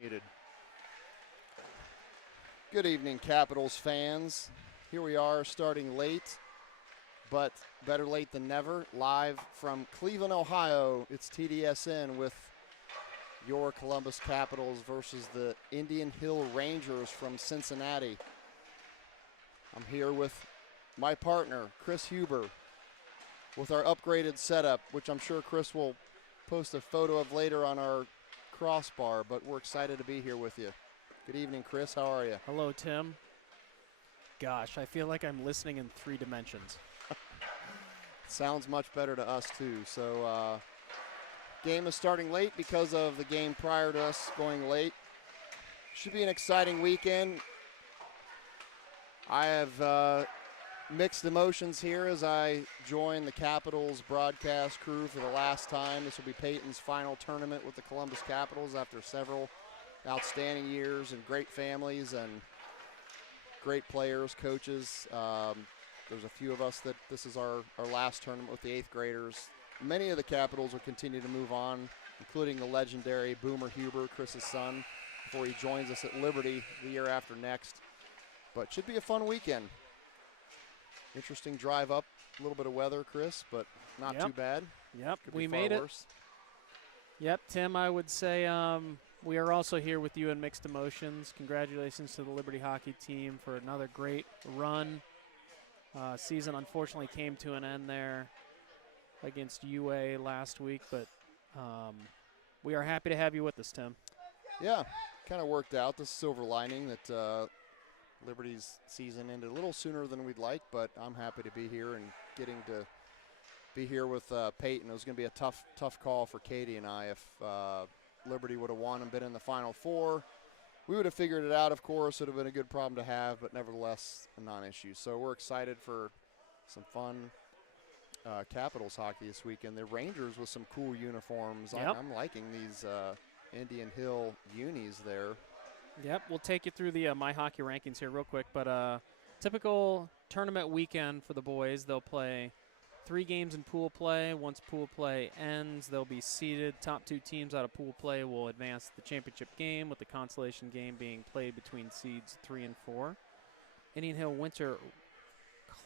Muted. Good evening, Capitals fans. Here we are starting late, but better late than never. Live from Cleveland, Ohio, it's TDSN with your Columbus Capitals versus the Indian Hill Rangers from Cincinnati. I'm here with my partner, Chris Huber, with our upgraded setup, which I'm sure Chris will post a photo of later on our crossbar, but we're excited to be here with you. Good evening, Chris. How are you? Hello, Tim. Gosh, I feel like I'm listening in 3 dimensions. Sounds much better to us, too. So, game is starting late because of the game prior to us going late. Should be an exciting weekend. I have mixed emotions here as I join the Capitals broadcast crew for the last time. This will be Peyton's final tournament with the Columbus Capitals after several outstanding years and great families and great players, coaches. There's a few of us that this is our last tournament with the 8th graders. Many of the Capitals will continue to move on, including the legendary Boomer Huber, Chris's son, before he joins us at Liberty the year after next. But should be a fun weekend. Interesting drive up, a little bit of weather, Chris, but not too bad. Yep, Could we be far made worse. it. Yep, Tim, I would say we are also here with you in mixed emotions. Congratulations to the Liberty hockey team for another great run. Season unfortunately came to an end there against UA last week, but we are happy to have you with us, Tim. Yeah, kind of worked out. The silver lining that Liberty's season ended a little sooner than we'd like, but I'm happy to be here and getting to be here with Peyton. It was going to be a tough call for Katie and I. If Liberty would have won and been in the Final Four, we would have figured it out, of course. It would have been a good problem to have, but nevertheless a non-issue. So we're excited for some fun Capitals hockey this weekend. The Rangers with some cool uniforms. Yep. I'm liking these Indian Hill unis there. Yep, we'll take you through the My Hockey rankings here real quick, but typical tournament weekend for the boys. They'll play 3 games in pool play. Once pool play ends, they'll be seeded. Top 2 teams out of pool play will advance to the championship game, with the consolation game being played between seeds 3 and 4. Indian Hill Winter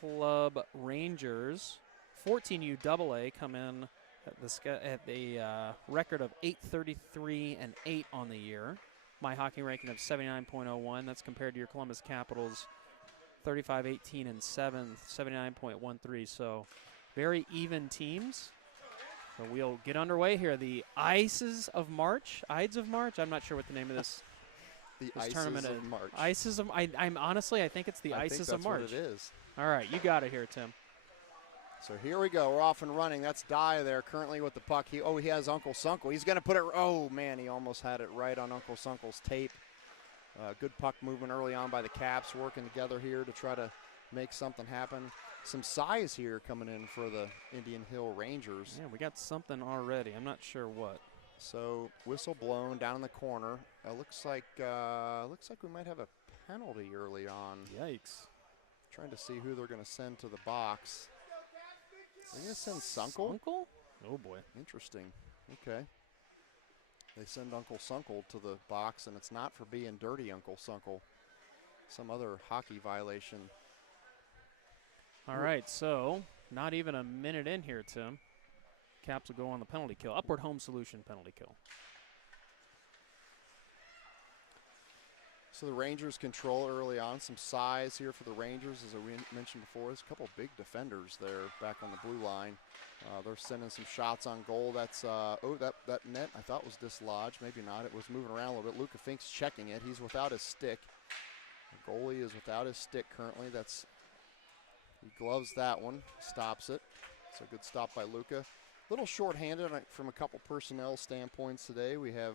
Club Rangers, 14U AA, come in at the record of 833-8 on the year. My hockey ranking of 79.01. That's compared to your Columbus Capitals 35-18 and 7th, 79.13. So very even teams. So we'll get underway here. The Ides of March. I'm not sure what the name of this, The this Ices tournament of is. March. Ices of I'm honestly, I think it's the Ices of March. I think that's what it is. All right, you got it here, Tim. So here we go. We're off and running. That's Dye there currently with the puck. He has Uncle Sunkle. He's going to put it. Oh, man, he almost had it right on Uncle Sunkle's tape. Good puck movement early on by the Caps, working together here to try to make something happen. Some size here coming in for the Indian Hill Rangers. Yeah, we got something already. I'm not sure what. So whistle blown down in the corner. Looks like we might have a penalty early on. Yikes. Trying to see who they're going to send to the box. They're going to send Sunkle? Sunkle? Oh, boy. Interesting. Okay. They send Uncle Sunkle to the box, and it's not for being dirty, Uncle Sunkle. Some other hockey violation. All right, so not even a minute in here, Tim. Caps will go on the penalty kill. Upward home solution penalty kill. So the Rangers control early on. Some size here for the Rangers, as I mentioned before. There's a couple big defenders there back on the blue line. They're sending some shots on goal. That's that net I thought was dislodged. Maybe not. It was moving around a little bit. Luka Fink's checking it. He's without his stick. The goalie is without his stick currently. He gloves that one, stops it. So good stop by Luka. A little short-handed from a couple personnel standpoints today. We have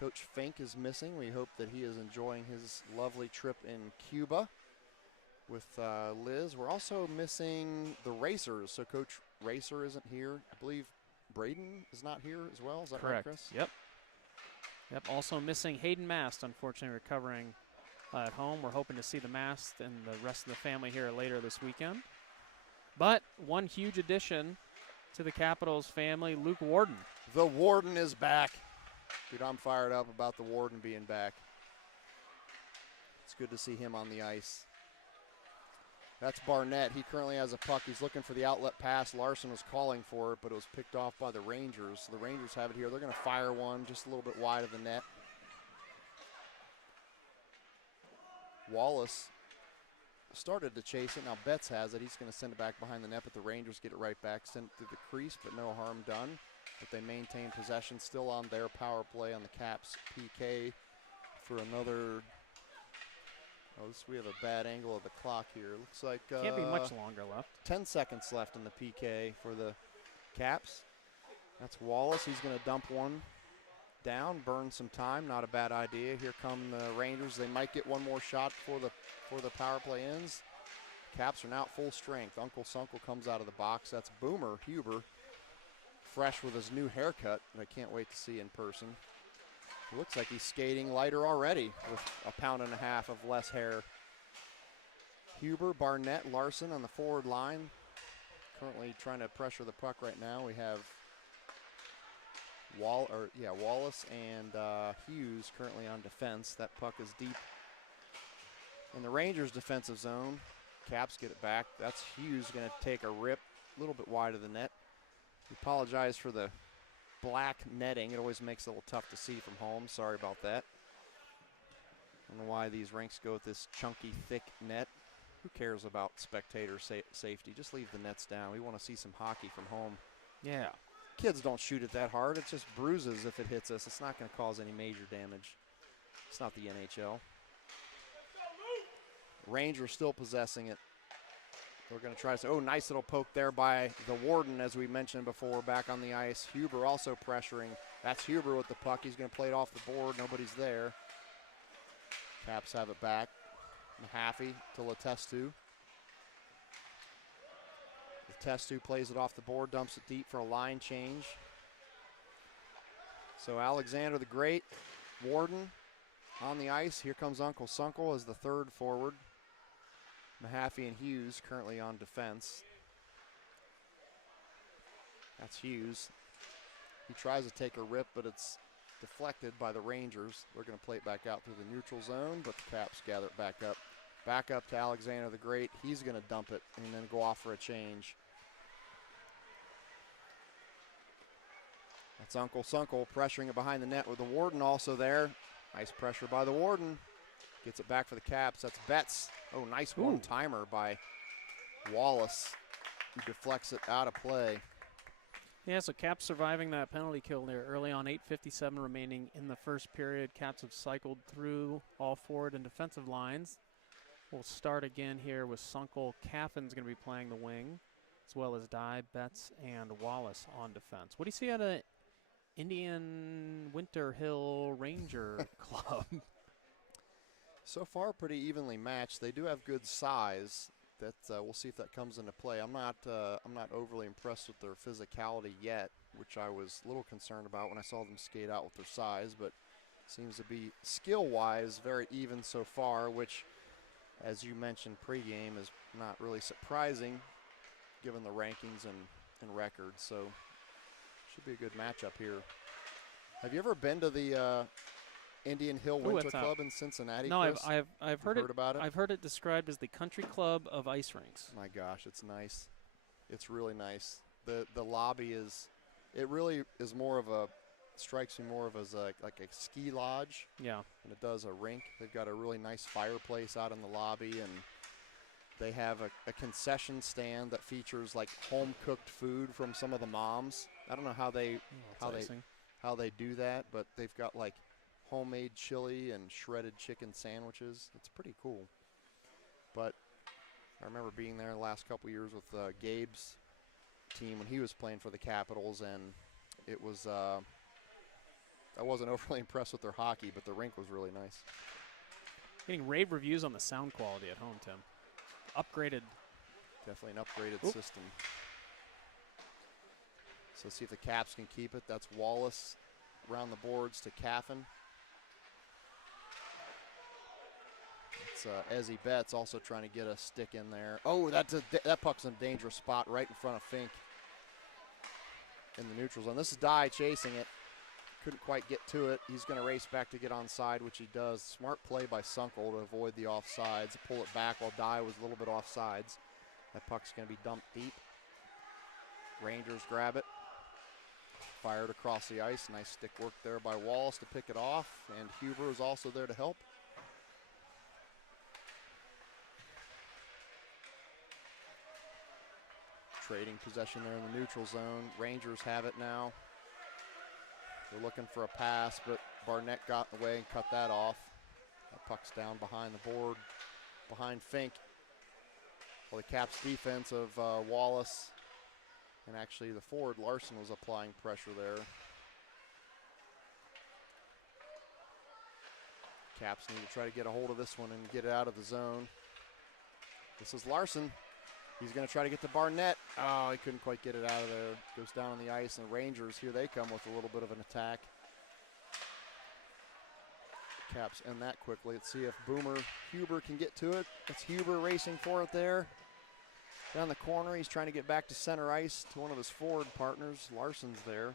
Coach Fink is missing. We hope that he is enjoying his lovely trip in Cuba with Liz. We're also missing the Racers, so Coach Racer isn't here. I believe Braden is not here as well. Is that correct? Right, Chris? Yep. Also missing Hayden Mast, unfortunately recovering at home. We're hoping to see the Mast and the rest of the family here later this weekend. But one huge addition to the Capitals family, Luke Warden. The Warden is back. Dude, I'm fired up about the Warden being back. It's good to see him on the ice. That's Barnett. He currently has a puck. He's looking for the outlet pass. Larson was calling for it, but it was picked off by the Rangers. So the Rangers have it here. They're going to fire one just a little bit wide of the net. Wallace started to chase it. Now Betts has it. He's going to send it back behind the net, but the Rangers get it right back, send it through the crease, but no harm done. But they maintain possession, still on their power play on the Caps PK for another. Oh, we have a bad angle of the clock here. Looks like Can't be much longer left. 10 seconds left in the PK for the Caps. That's Wallace. He's going to dump one down, burn some time. Not a bad idea. Here come the Rangers. They might get one more shot before the power play ends. Caps are now at full strength. Uncle Sunkle comes out of the box. That's Boomer Huber, fresh with his new haircut that I can't wait to see in person. It looks like he's skating lighter already with a pound and a half of less hair. Huber, Barnett, Larson on the forward line. Currently trying to pressure the puck right now. We have Wallace and Hughes currently on defense. That puck is deep in the Rangers' defensive zone. Caps get it back. That's Hughes going to take a rip a little bit wide of the net. We apologize for the black netting. It always makes it a little tough to see from home. Sorry about that. I don't know why these rinks go with this chunky, thick net. Who cares about spectator safety? Just leave the nets down. We want to see some hockey from home. Yeah. Kids don't shoot it that hard. It just bruises if it hits us. It's not going to cause any major damage. It's not the NHL. Rangers still possessing it. We're going to try to, nice little poke there by the Warden, as we mentioned before, back on the ice. Huber also pressuring. That's Huber with the puck. He's going to play it off the board. Nobody's there. Caps have it back. Mahaffey to Letestu. Letestu plays it off the board, dumps it deep for a line change. So Alexander the Great, Warden on the ice. Here comes Uncle Sunkle as the third forward. Mahaffey and Hughes currently on defense. That's Hughes. He tries to take a rip, but it's deflected by the Rangers. They're going to play it back out through the neutral zone, but the Caps gather it back up. Back up to Alexander the Great. He's going to dump it and then go off for a change. That's Uncle Sunkle pressuring it behind the net with the Warden also there. Nice pressure by the Warden. Gets it back for the Caps. That's Betts. Oh, nice one-timer by Wallace, who deflects it out of play. Yeah, so Caps surviving that penalty kill there early on, 8:57 remaining in the first period. Caps have cycled through all forward and defensive lines. We'll start again here with Sunkle. Caffin's going to be playing the wing, as well as Dye, Betts, and Wallace on defense. What do you see out of Indian Winter Hill Ranger Club? So far, pretty evenly matched. They do have good size. That we'll see if that comes into play. I'm not overly impressed with their physicality yet, which I was a little concerned about when I saw them skate out with their size. But seems to be skill-wise very even so far, which, as you mentioned pregame, is not really surprising given the rankings and records. So should be a good matchup here. Have you ever been to the Indian Hill Winter Club in Cincinnati? No, Chris? I've heard about it. I've heard it described as the country club of ice rinks. My gosh, it's nice. It's really nice. The lobby is, it really is more of a, strikes me more of as like a ski lodge. Yeah. And it does a rink. They've got a really nice fireplace out in the lobby, and they have a concession stand that features like home cooked food from some of the moms. I don't know how they do that, but they've got like homemade chili and shredded chicken sandwiches. It's pretty cool. But I remember being there the last couple years with Gabe's team when he was playing for the Capitals, and it was I wasn't overly impressed with their hockey, but the rink was really nice. Getting rave reviews on the sound quality at home, Tim. Upgraded. Definitely an upgraded system. So see if the Caps can keep it. That's Wallace around the boards to Caffin. It's Ezzy Betts also trying to get a stick in there. Oh, that puck's in a dangerous spot right in front of Fink in the neutral zone. This is Dye chasing it. couldn't quite get to it. He's going to race back to get onside, which he does. Smart play by Sunkel to avoid the offsides, pull it back while Dye was a little bit offsides. That puck's going to be dumped deep. Rangers grab it. Fired across the ice. Nice stick work there by Wallace to pick it off, and Huber is also there to help. Trading possession there in the neutral zone. Rangers have it now. They're looking for a pass, but Barnett got in the way and cut that off. That puck's down behind the board, behind Fink. Well, the Caps defense of Wallace, and actually the forward, Larson, was applying pressure there. Caps need to try to get a hold of this one and get it out of the zone. This is Larson. He's going to try to get to Barnett. Oh, he couldn't quite get it out of there. Goes down on the ice, and the Rangers, here they come with a little bit of an attack. Caps end that quickly. Let's see if Huber can get to it. It's Huber racing for it there. Down the corner, he's trying to get back to center ice to one of his forward partners. Larson's there.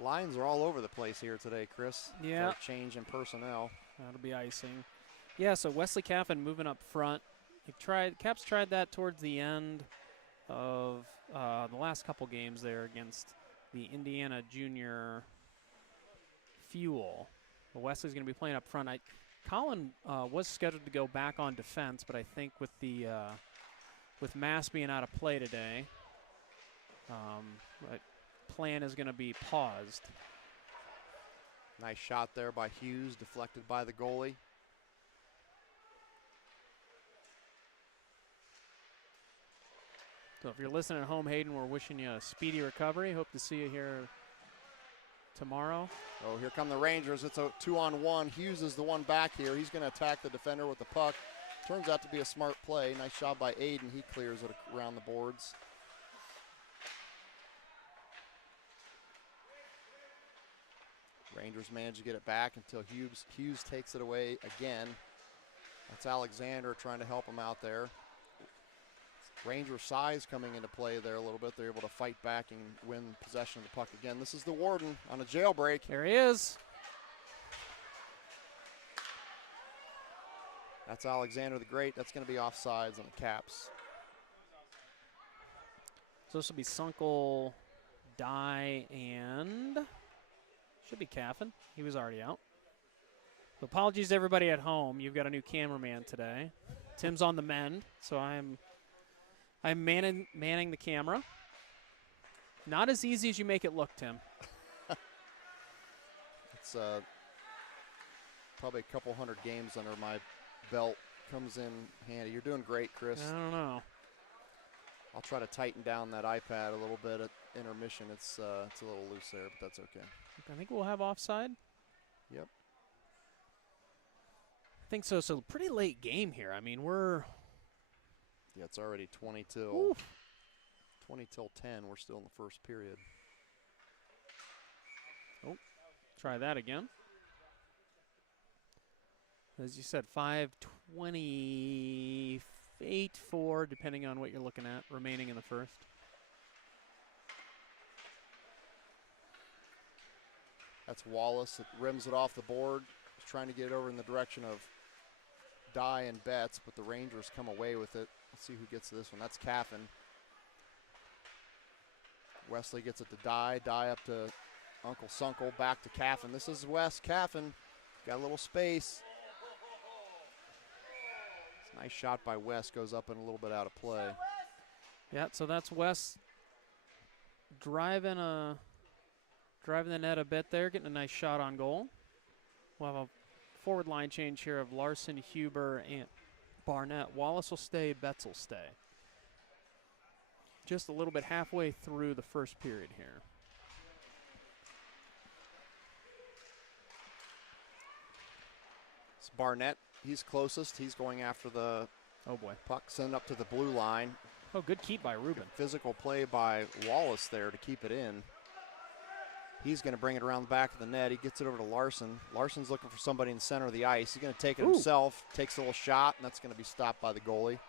Lines are all over the place here today, Chris. Yeah. For a change in personnel. That'll be icing. Yeah, so Wesley Caffin moving up front. Caps tried that towards the end of the last couple games there against the Indiana Junior Fuel. But Wesley's going to be playing up front. Colin was scheduled to go back on defense, but I think with the with Mass being out of play today, plan is going to be paused. Nice shot there by Hughes, deflected by the goalie. So if you're listening at home, Hayden, we're wishing you a speedy recovery. Hope to see you here tomorrow. Oh, here come the Rangers. It's a 2-on-1. Hughes is the one back here. He's going to attack the defender with the puck. Turns out to be a smart play. Nice job by Aiden. He clears it around the boards. Rangers manage to get it back until Hughes takes it away again. That's Alexander trying to help him out there. Ranger size coming into play there a little bit. They're able to fight back and win possession of the puck again. This is the Warden on a jailbreak. There he is. That's Alexander the Great. That's going to be offsides on the Caps. So this will be Sunkel, Dye, and should be Caffin. He was already out. So apologies to everybody at home. You've got a new cameraman today. Tim's on the mend, so I'm manning the camera. Not as easy as you make it look, Tim. It's probably a couple hundred games under my belt. Comes in handy. You're doing great, Chris. I don't know. I'll try to tighten down that iPad a little bit at intermission. It's a little loose there, but that's okay. I think we'll have offside. Yep. I think so. So pretty late game here. I mean, we're... Yeah, it's already 20 till Oof. 20 till 10. We're still in the first period. Oh, try that again. As you said, 5:28-4, depending on what you're looking at, remaining in the first. That's Wallace. It rims it off the board. He's trying to get it over in the direction of Dye and Betts, but the Rangers come away with it. Let's see who gets to this one. That's Caffin. Wesley gets it to Dye. Dye up to Uncle Sunkel. Back to Caffin. This is Wes Caffin. Got a little space. Nice shot by Wes. Goes up and a little bit out of play. Yeah, so that's Wes driving the net a bit there, getting a nice shot on goal. We'll have a forward line change here of Larson, Huber, and Barnett. Wallace will stay, Betts will stay. Just a little bit halfway through the first period here. It's Barnett. He's closest. He's going after the puck. Send up to the blue line. Oh, good keep by Rubin. Physical play by Wallace there to keep it in. He's going to bring it around the back of the net. He gets it over to Larson. Larson's looking for somebody in the center of the ice. He's going to take it himself. Takes a little shot, and that's going to be stopped by the goalie.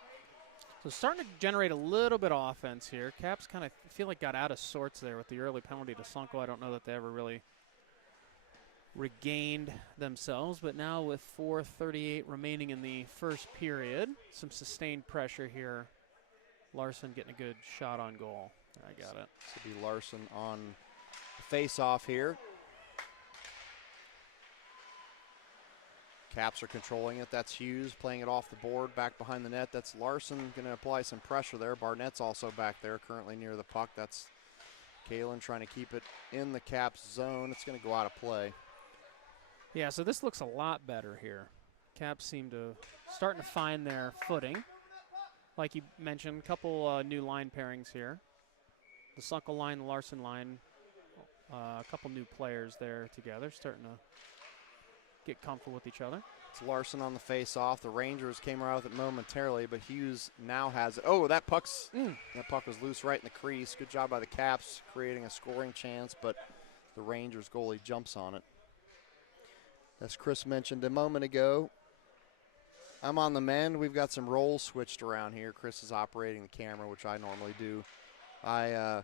So starting to generate a little bit of offense here. Caps kind of feel like got out of sorts there with the early penalty to Sunkel. I don't know that they ever really regained themselves, but now with 4:38 remaining in the first period, some sustained pressure here. Larson getting a good shot on goal. I got it. This will be Larson on the face-off here. Caps are controlling it. That's Hughes playing it off the board, back behind the net. That's Larson going to apply some pressure there. Barnett's also back there, currently near the puck. That's Kalen trying to keep it in the Caps zone. It's going to go out of play. Yeah, so this looks a lot better here. Caps seem to starting to find their footing. Like you mentioned, a couple new line pairings here. The Sunkel line, the Larson line, a couple new players there together, starting to get comfortable with each other. It's Larson on the face-off. The Rangers came around with it momentarily, but Hughes now has it. Oh, that puck was loose right in the crease. Good job by the Caps creating a scoring chance, but the Rangers goalie jumps on it. As Chris mentioned a moment ago, I'm on the mend. We've got some roles switched around here. Chris is operating the camera, which I normally do. I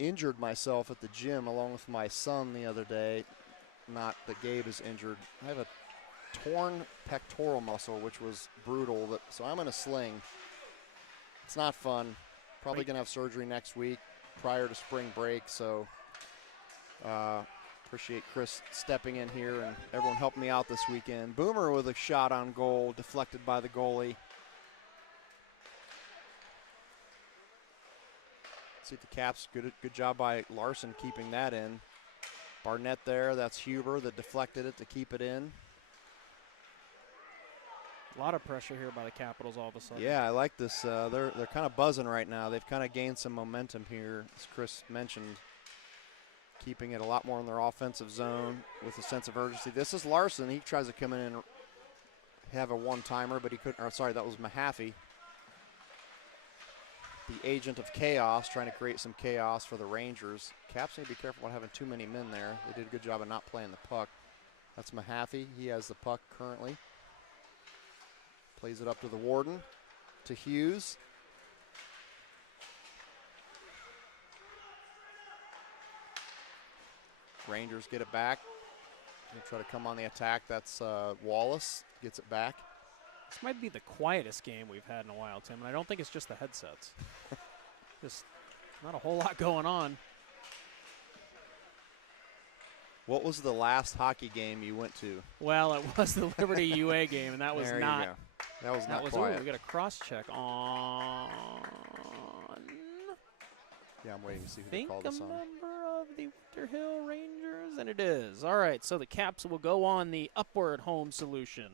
injured myself at the gym along with my son the other day. Not that Gabe is injured. I have a torn pectoral muscle, which was brutal. So I'm in a sling. It's not fun. Probably going to have surgery next week prior to spring break. So appreciate Chris stepping in here and everyone helping me out this weekend. Boomer with a shot on goal, deflected by the goalie. See if the Caps, good job by Larson keeping that in. Barnett there, that's Huber that deflected it to keep it in. A lot of pressure here by the Capitals all of a sudden. Yeah, I like this. They're kind of buzzing right now. They've kind of gained some momentum here, as Chris mentioned, keeping it a lot more in their offensive zone with a sense of urgency. This is Larson. He tries to come in and have a one-timer, but he couldn't. Or sorry, that was Mahaffey, the agent of chaos, trying to create some chaos for the Rangers. Caps need to be careful about having too many men there. They did a good job of not playing the puck. That's Mahaffey. He has the puck currently. Plays it up to the Warden, to Hughes. Rangers get it back. They try to come on the attack. That's Wallace gets it back. This might be the quietest game we've had in a while, Tim, and I don't think it's just the headsets. Just not a whole lot going on. What was the last hockey game you went to? Well, it was the Liberty UA game, and that was there not. You go. That was not quiet. We got a cross check on. Yeah, I'm waiting to see who I they think call a this on. member of the Winter Hill Rangers, and it is. All right, so the Caps will go on the upward home solution.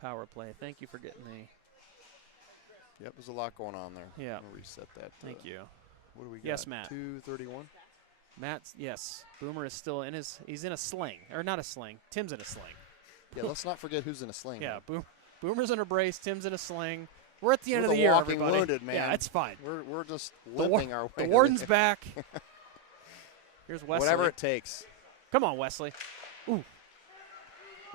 Power play. Thank you for getting the. Yep, there's a lot going on there. Yeah. I'll reset that. Thank you. What do we got? Yes, Matt. 2:31. Matt's, yes. Boomer is still in he's in a sling. Or not a sling. Tim's in a sling. Yeah, let's not forget who's in a sling. Yeah, Boomer's in a brace. Tim's in a sling. We're at the end We're of the year, walking everybody. wounded, man. Yeah, it's fine. We're just limping our way. The Warden's back. Here's Wesley. Whatever it takes. Come on, Wesley. Ooh.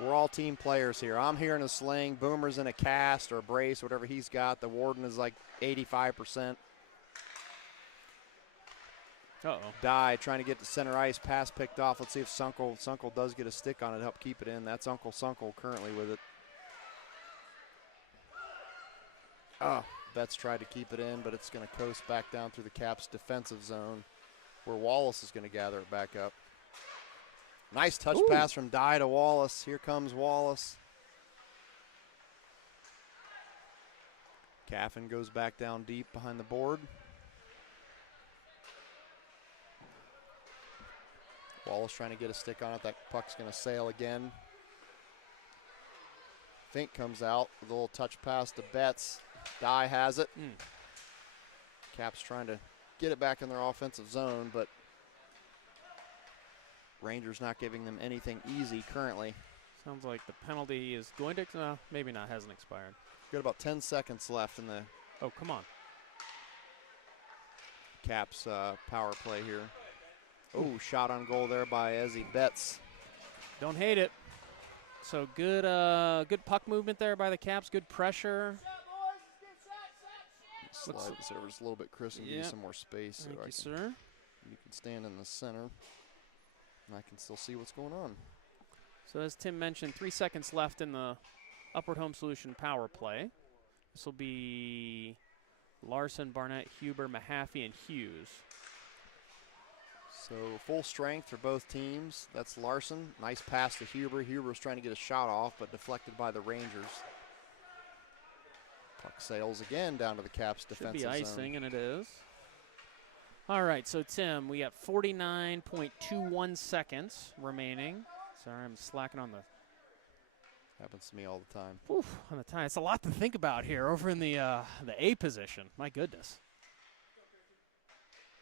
We're all team players here. I'm here in a sling. Boomer's in a cast or a brace, whatever he's got. The Warden is like 85%. Uh-oh. Die trying to get to center ice. Pass picked off. Let's see if Sunkel does get a stick on it to help keep it in. That's Uncle Sunkel currently with it. Oh, Betts tried to keep it in, but it's going to coast back down through the Caps' defensive zone where Wallace is going to gather it back up. Nice touch pass from Dye to Wallace. Here comes Wallace. Caffin goes back down deep behind the board. Wallace trying to get a stick on it. That puck's going to sail again. Fink comes out with a little touch pass to Betts. Dye has it. Caps trying to get it back in their offensive zone, but Rangers not giving them anything easy currently. Sounds like the penalty is going to, maybe not, hasn't expired. Got about 10 seconds left in the Oh, come on. Caps power play here. Oh, shot on goal there by Ezzy Betts. Don't hate it. So good puck movement there by the Caps. Good pressure. Slide this over just a little bit, Chris, and give you some more space. Thank you, sir. You can stand in the center, and I can still see what's going on. So as Tim mentioned, 3 seconds left in the Upward Home Solution power play. This will be Larson, Barnett, Huber, Mahaffey, and Hughes. So full strength for both teams. That's Larson. Nice pass to Huber. Huber's trying to get a shot off, but deflected by the Rangers. Puck sails again down to the Caps' defensive zone. Should be icing, and it is. All right, so Tim, we got 49.21 seconds remaining. Sorry, I'm slacking on the. Happens to me all the time. Whew, on the time. It's a lot to think about here over in the A position. My goodness.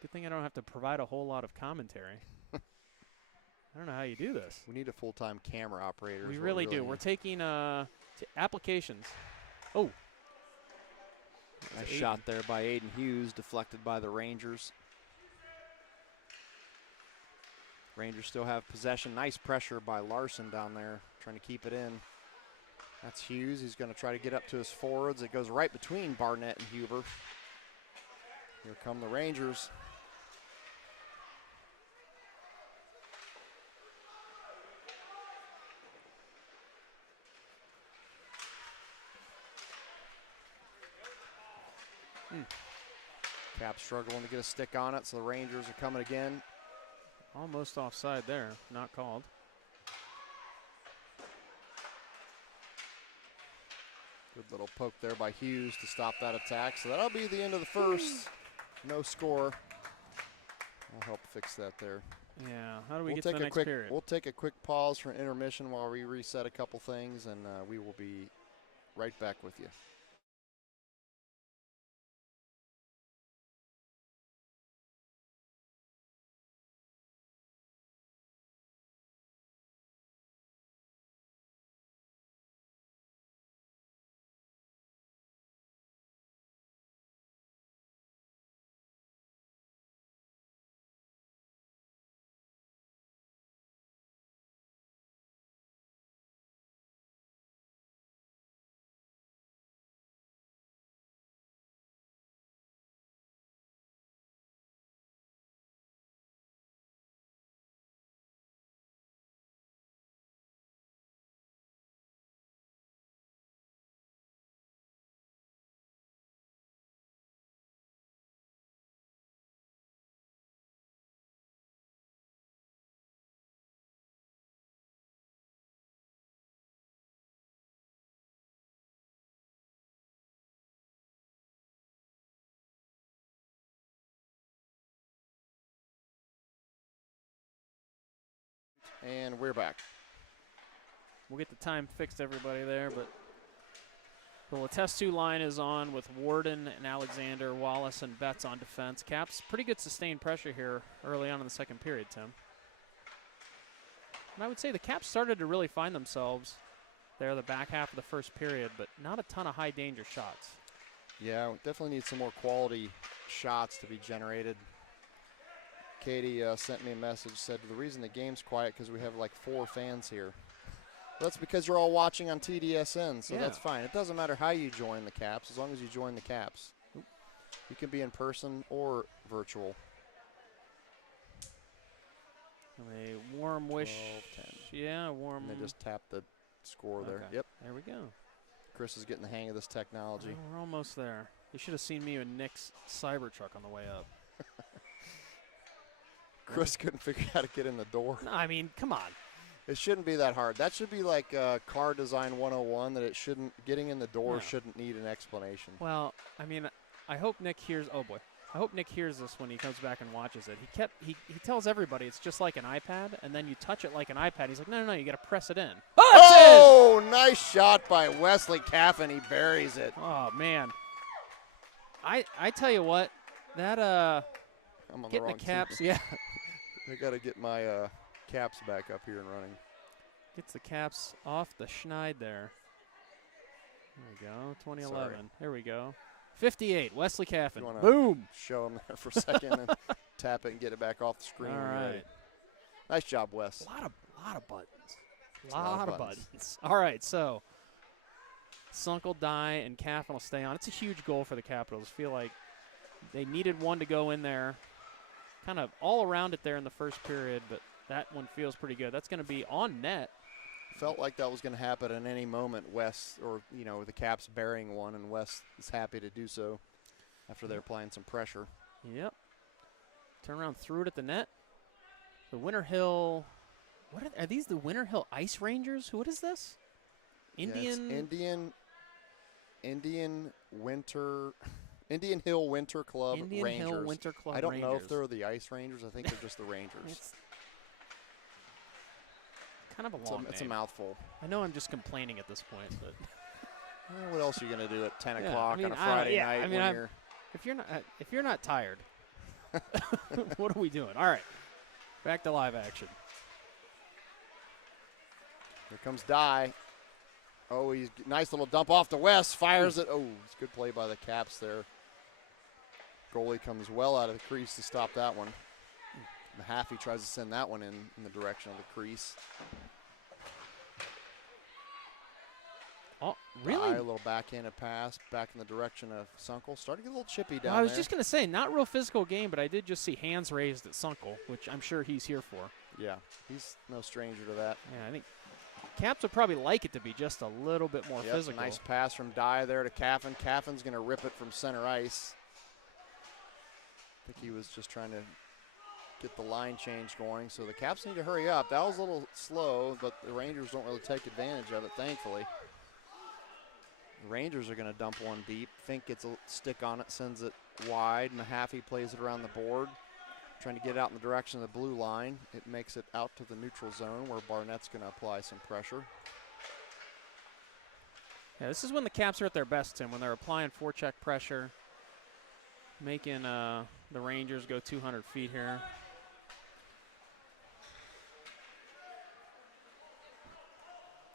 Good thing I don't have to provide a whole lot of commentary. I don't know how you do this. We need a full-time camera operator. We really do. We're taking applications. Oh. Nice shot there by Aiden Hughes, deflected by the Rangers. Rangers still have possession. Nice pressure by Larson down there, trying to keep it in. That's Hughes. He's going to try to get up to his forwards. It goes right between Barnett and Huber. Here come the Rangers. Cap struggling to get a stick on it, so the Rangers are coming again. Almost offside there, not called. Good little poke there by Hughes to stop that attack. So that'll be the end of the first. No score. I'll help fix that there. Yeah, how do we get to the next period? We'll take a quick pause for an intermission while we reset a couple things, and we will be right back with you. And we're back. We'll get the time fixed, everybody there, but the Letestu line is on with Warden and Alexander, Wallace, and Betts on defense. Caps, pretty good sustained pressure here early on in the second period, Tim. And I would say the Caps started to really find themselves there the back half of the first period, but not a ton of high danger shots. Yeah, we definitely need some more quality shots to be generated. Katie sent me a message, said the reason the game's quiet because we have like 4 fans here. Well, that's because you're all watching on TDSN, so that's fine. It doesn't matter how you join the Caps, as long as you join the Caps. You can be in person or virtual. A warm wish. 12-10. Yeah, warm. And they just tap the score there. Yep. There we go. Chris is getting the hang of this technology. Oh, we're almost there. You should have seen me with Nick's Cybertruck on the way up. Chris couldn't figure out how to get in the door. No, I mean, come on. It shouldn't be that hard. That should be like car design 101, that it shouldn't, getting in the door shouldn't need an explanation. Well, I mean, I hope Nick hears, oh boy. I hope Nick hears this when he comes back and watches it. He tells everybody it's just like an iPad, and then you touch it like an iPad. He's like, no, you got to press it in. Oh, nice shot by Wesley Caffin. He buries it. Oh, man. I tell you what, that, I'm on getting the the Caps, yeah. I got to get my Caps back up here and running. Gets the Caps off the schneid there. There we go, 2011. Sorry. There we go. 58, Wesley Caffin. Boom! Show him there for a second and tap it and get it back off the screen. All right. Nice job, Wes. A lot of buttons. A lot of buttons. All right, so Sunk die, and Caffin will stay on. It's a huge goal for the Capitals. Feel like they needed one to go in there, kind of all around it there in the first period, but that one feels pretty good. That's going to be on net. Felt like that was going to happen at any moment. West, or the Caps burying one, and West is happy to do so after they're applying some pressure. Yep. Turn around, threw it at the net. The Winter Hill. What are these? The Winter Hill Ice Rangers? What is this? Indian. Yeah, Indian Hill Winter Club Indian Rangers. Hill Winter Club I don't Rangers. know if they're the Ice Rangers. I think they're just the Rangers. It's kind of a long It's a name. mouthful. I know I'm just complaining at this point, but Well, what else are you going to do at 10 Yeah, o'clock I mean, on a Friday night when you're... if you're not tired, what are we doing? All right, back to live action. Here comes Dye. Oh, he's nice little dump off to West. Fires it. Oh, it's good play by the Caps there. Goalie comes well out of the crease to stop that one. Mahaffey tries to send that one in the direction of the crease. Oh, really? Dye, a little backhanded pass back in the direction of Sunkel. Starting to get a little chippy down Well, I was there. just going to say, not real physical game, but I did just see hands raised at Sunkel, which I'm sure he's here for. Yeah, he's no stranger to that. Yeah, I think Caps would probably like it to be just a little bit more Yep, physical. nice pass from Dye there to Caffin. Caffin's going to rip it from center ice. I think he was just trying to get the line change going. So the Caps need to hurry up. That was a little slow, but the Rangers don't really take advantage of it, thankfully. The Rangers are going to dump one deep. Fink gets a stick on it, sends it wide. Mahaffey plays it around the board, trying to get out in the direction of the blue line. It makes it out to the neutral zone where Barnett's going to apply some pressure. Yeah, this is when the Caps are at their best, Tim, when they're applying forecheck pressure, making the Rangers go 200 feet here.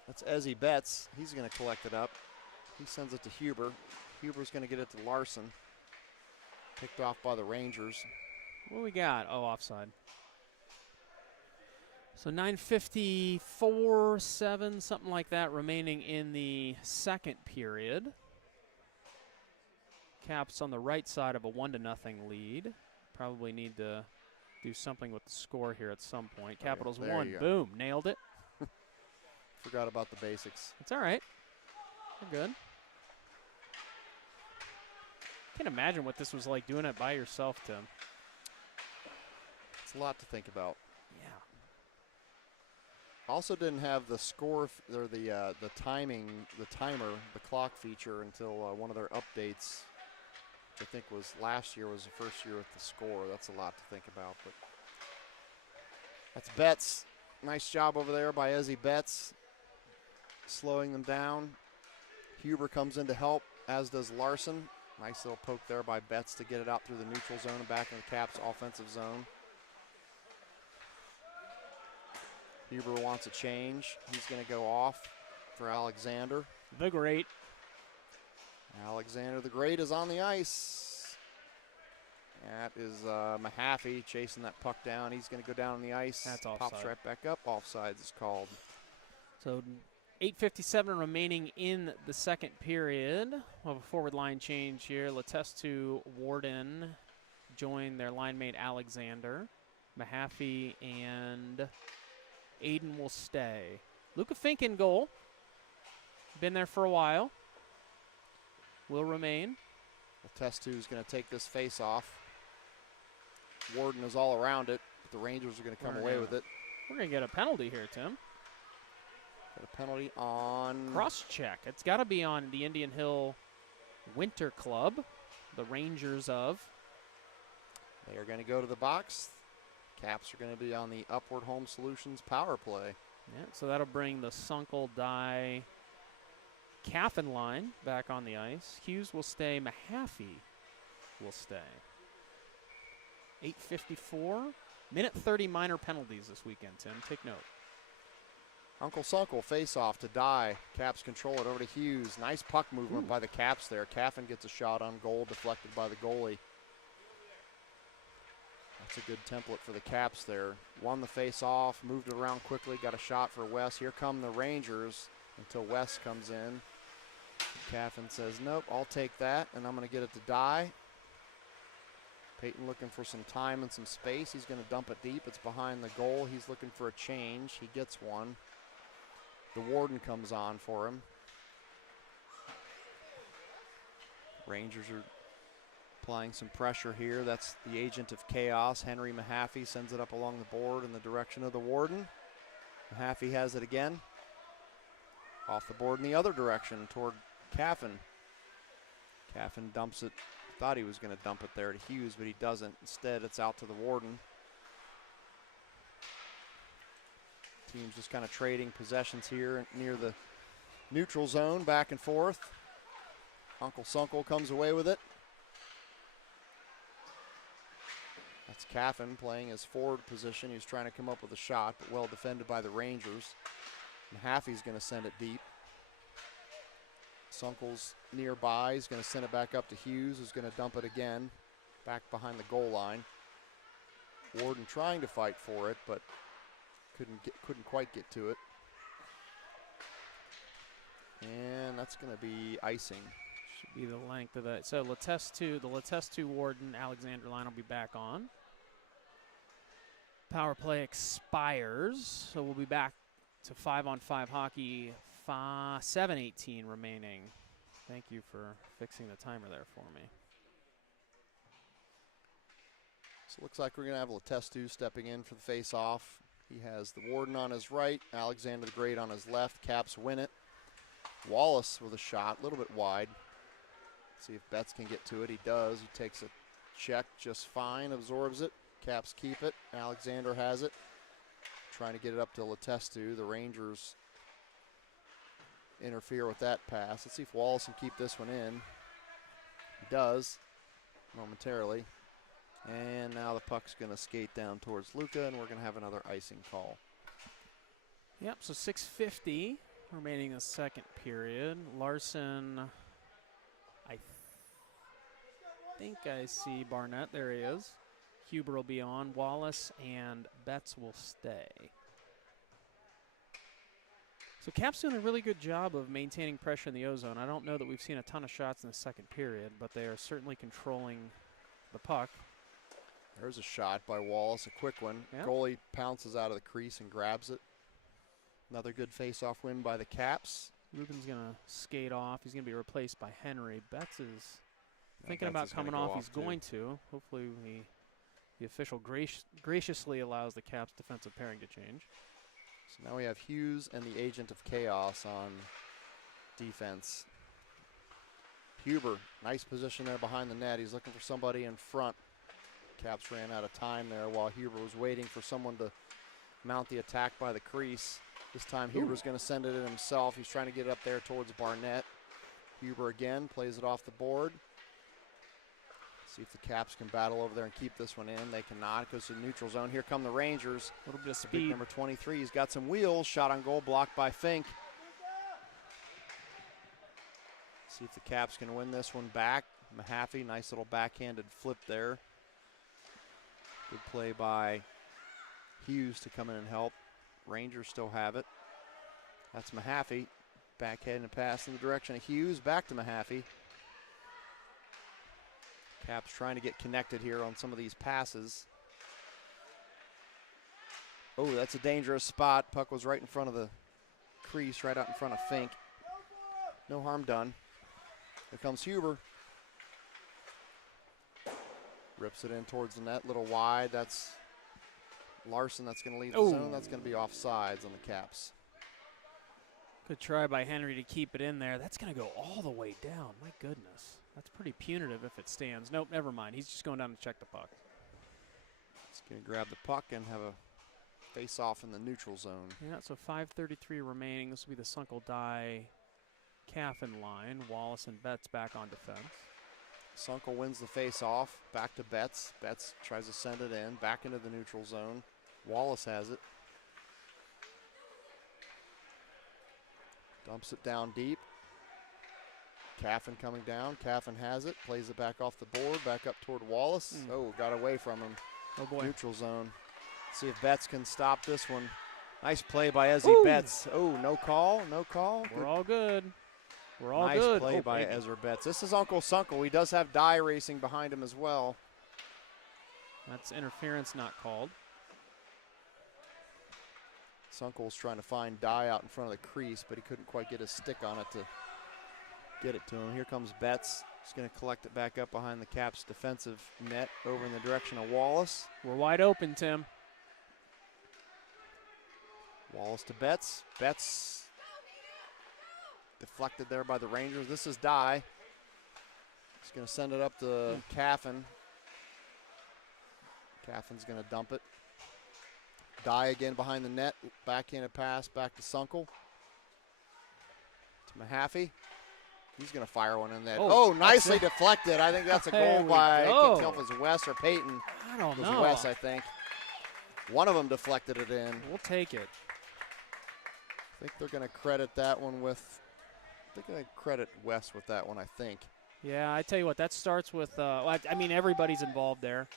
That's Ezzy Betts. He's going to collect it up. He sends it to Huber. Huber's going to get it to Larson. Picked off by the Rangers. What do we got? Oh, offside. So 9:54, 7, something like that remaining in the second period. Caps on the right side of a 1-0 lead. Probably need to do something with the score here at some point. Capitals there won. you go. Boom. Nailed it. Forgot about the basics. It's all right. We're good. Can't imagine what this was like doing it by yourself, Tim. It's a lot to think about. Yeah. Also didn't have the score or the timing, the timer, the clock feature until one of their updates, which I think was last year, was the first year with the score. That's a lot to think about. But that's Betts. Nice job over there by Ezzy Betts, slowing them down. Huber comes in to help, as does Larson. Nice little poke there by Betts to get it out through the neutral zone and back in the Caps' offensive zone. Huber wants a change. He's going to go off for Alexander. The Great. Alexander the Great is on the ice. That is Mahaffey chasing that puck down. He's going to go down on the ice. That's Pops offside. right back up. Offsides is called. So 8:57 remaining in the second period. We'll have a forward line change here. Letestu, Warden join their line mate Alexander. Mahaffey and Aiden will stay. Luca Fink in goal. Been there for a while. Will remain. Letestu is going to take this face off. Warden is all around it, but the Rangers are going to come away with it. We're going to get a penalty here, Tim. Got a penalty on... Cross check. It's got to be on the Indian Hill Winter Club, the Rangers of. They are going to go to the box. Caps are going to be on the Upward Home Solutions power play. Yeah, so that'll bring the Sunkel Die Caffin line back on the ice. Hughes will stay. Mahaffey will stay. 8:54. Minute 30 minor penalties this weekend, Tim. Take note. Uncle Sunkel face off to Dye. Caps control it over to Hughes. Nice puck movement by the Caps there. Caffin gets a shot on goal, deflected by the goalie. That's a good template for the Caps there. Won the face off, moved it around quickly, got a shot for West. Here come the Rangers until West comes in. Caffin says, nope, I'll take that, and I'm going to get it to die. Peyton looking for some time and some space. He's going to dump it deep. It's behind the goal. He's looking for a change. He gets one. The Warden comes on for him. Rangers are applying some pressure here. That's the agent of chaos. Henry Mahaffey sends it up along the board in the direction of the Warden. Mahaffey has it again. Off the board in the other direction toward Caffin. Caffin dumps it. Thought he was going to dump it there to Hughes, but he doesn't. Instead, it's out to the Warden. Teams just kind of trading possessions here near the neutral zone, back and forth. Uncle Sunkel comes away with it. That's Caffin playing his forward position. He was trying to come up with a shot, but well defended by the Rangers. Mahaffey's going to send it deep. Sunkel's nearby. He's going to send it back up to Hughes, who's going to dump it again, back behind the goal line. Warden trying to fight for it, but couldn't quite get to it. And that's going to be icing. Should be the length of that. So the Letestu Warden Alexander line will be back on. Power play expires, so we'll be back to 5-on-5 hockey. 7:18 remaining. Thank you for fixing the timer there for me. So it looks like we're going to have Letestu stepping in for the face-off. He has the Warden on his right, Alexander the Great on his left. Caps win it. Wallace with a shot, a little bit wide. See if Betts can get to it. He does. He takes a check just fine, absorbs it. Caps keep it. Alexander has it. Trying to get it up to Letestu. The Rangers interfere with that pass. Let's see if Wallace can keep this one in. He does, momentarily. And now the puck's going to skate down towards Luca, and we're going to have another icing call. Yep, so 6:50 remaining in the second period. Larson, I think I see Barnett. There he is. Huber will be on. Wallace and Betts will stay. So Caps doing a really good job of maintaining pressure in the O-zone. I don't know that we've seen a ton of shots in the second period, but they are certainly controlling the puck. There's a shot by Wallace, a quick one. Yep. Goalie pounces out of the crease and grabs it. Another good face-off win by the Caps. Ruben's going to skate off. He's going to be replaced by Henry. Betts is thinking Betts about is gonna coming go off. He's too. going to. Hopefully the official graciously allows the Caps defensive pairing to change. So now we have Hughes and the agent of chaos on defense. Huber, nice position there behind the net. He's looking for somebody in front. Caps ran out of time there while Huber was waiting for someone to mount the attack by the crease. This time Huber's going to send it in himself. He's trying to get it up there towards Barnett. Huber again plays it off the board. See if the Caps can battle over there and keep this one in. They cannot. It goes to the neutral zone. Here come the Rangers. A little bit of Big speed. number 23. He's got some wheels. Shot on goal blocked by Fink. See if the Caps can win this one back. Mahaffey, nice little backhanded flip there. Good play by Hughes to come in and help. Rangers still have it. That's Mahaffey. Backhanded pass in the direction of Hughes. Back to Mahaffey. Caps trying to get connected here on some of these passes. Oh, that's a dangerous spot. Puck was right in front of the crease, right out in front of Fink. No harm done. Here comes Huber. Rips it in towards the net, little wide. That's Larson. That's going to leave the zone. That's going to be offsides on the Caps. Good try by Henry to keep it in there. That's going to go all the way down. My goodness. That's pretty punitive if it stands. Nope, never mind. He's just going down to check the puck. He's going to grab the puck and have a face-off in the neutral zone. Yeah, so 5:33 remaining. This will be the Sunkel Die Caffin line. Wallace and Betts back on defense. Sunkel wins the face-off. Back to Betts. Betts tries to send it in. Back into the neutral zone. Wallace has it. Dumps it down deep. Caffin coming down. Caffin has it. Plays it back off the board. Back up toward Wallace. Oh, got away from him. Oh, boy. Neutral zone. See if Betts can stop this one. Nice play by Ezzy Betts. Oh, no call. No call. We're all good. We're all nice good. play Oh, by baby. Ezra Betts. This is Uncle Sunkel. He does have Dye racing behind him as well. That's interference not called. Sunkel's trying to find Dye out in front of the crease, but he couldn't quite get his stick on it to get it to him. Here comes Betts. He's going to collect it back up behind the Caps defensive net over in the direction of Wallace. We're wide open, Tim. Wallace to Betts. Betts deflected there by the Rangers. This is Dye. He's going to send it up to Caffin. Caffin's going to dump it. Dye again behind the net. Backhanded pass back to Sunkel. To Mahaffey. He's going to fire one in there. Oh, Oh, nicely deflected. I think that's a There goal we by, I go. can't tell if it was Wes or Peyton. I don't It was know. Wes, I think. One of them deflected it in. We'll take it. I think they're going to credit that one with, they're going to credit Wes with that one, I think. Yeah, I tell you what, that starts with, I mean, everybody's involved there.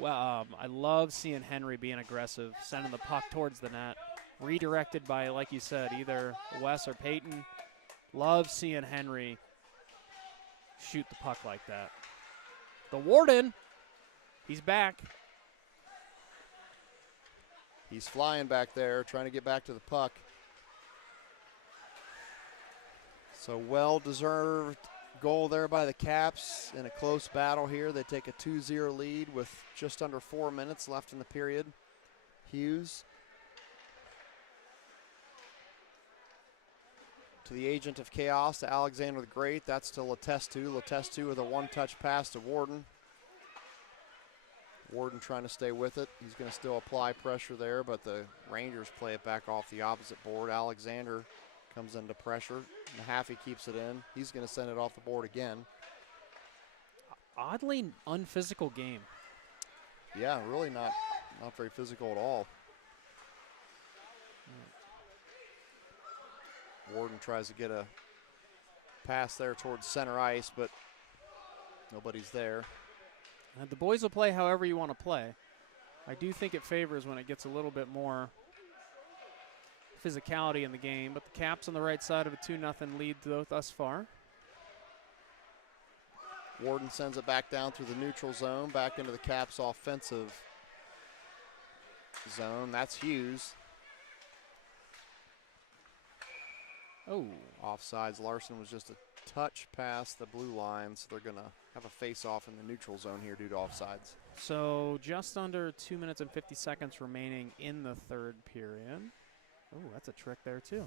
Well, I love seeing Henry being aggressive, sending the puck towards the net, redirected by, like you said, either Wes or Peyton. Love seeing Henry shoot the puck like that. The Warden, he's back. He's flying back there, trying to get back to the puck. So well-deserved goal there by the Caps in a close battle here. They take a 2-0 lead with just under 4 minutes left in the period. Hughes to the agent of chaos, to Alexander the Great. That's to Letestu. Letestu with a one-touch pass to Warden. Warden trying to stay with it. He's going to still apply pressure there, but the Rangers play it back off the opposite board. Alexander comes into pressure. Mahaffey keeps it in. He's going to send it off the board again. Oddly unphysical game. Yeah, really not very physical at all. Warden tries to get a pass there towards center ice, but nobody's there. And the boys will play however you want to play. I do think it favors when it gets a little bit more physicality in the game, but the Caps on the right side of a 2-0 lead thus far. Warden sends it back down through the neutral zone, back into the Caps offensive zone. That's Hughes. Oh, Offsides. Larson was just a touch past the blue line, so they're going to have a face-off in the neutral zone here due to offsides. so just under 2 minutes and 50 seconds remaining in the third period. Oh, that's a trick there too.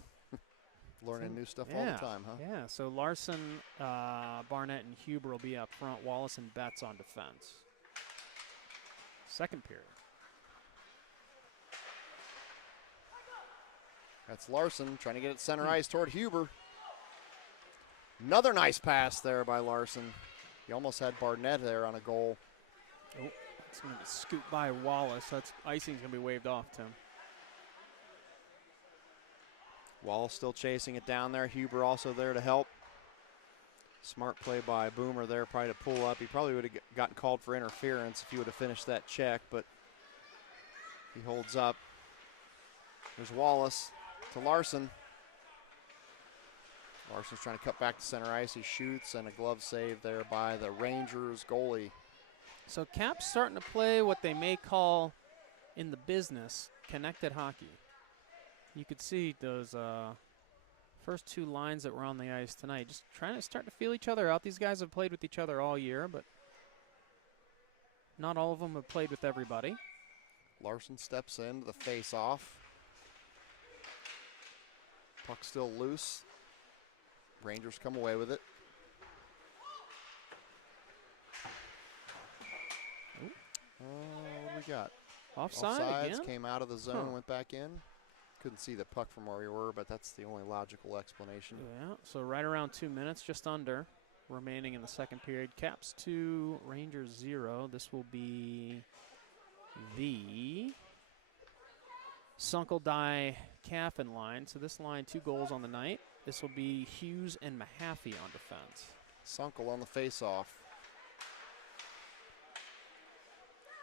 Learning new stuff all the time, huh? Yeah, so Larson, Barnett, and Huber will be up front. Wallace and Betts on defense. Second period. That's Larson trying to get it center ice toward Huber. Another nice pass there by Larson. He almost had Barnett there on a goal. Oh, it's going to be scooped by Wallace. That's icing's going to be waved off, Tim. Wallace still chasing it down there. Huber also there to help. Smart play by Boomer there, probably to pull up. He probably would have gotten called for interference if he would have finished that check, but he holds up. There's Wallace to Larson. Larson's trying to cut back to center ice. He shoots, and a glove save there by the Rangers goalie. So Caps starting to play what they may call in the business connected hockey. You could see those first two lines that were on the ice tonight just trying to start to feel each other out. These guys have played with each other all year, but not all of them have played with everybody. Larson steps into the face-off. Puck still loose. Rangers come away with it. What do we got? Offside Offsides, again? came out of the zone, Huh. went back in. Couldn't see the puck from where we were, but that's the only logical explanation. Yeah, so right around 2 minutes, just under, remaining in the second period. Caps 2, Rangers 0. This will be the Sunkel Die Caffin line. So this line, 2 goals on the night. This will be Hughes and Mahaffey on defense. Sunkel on the face-off.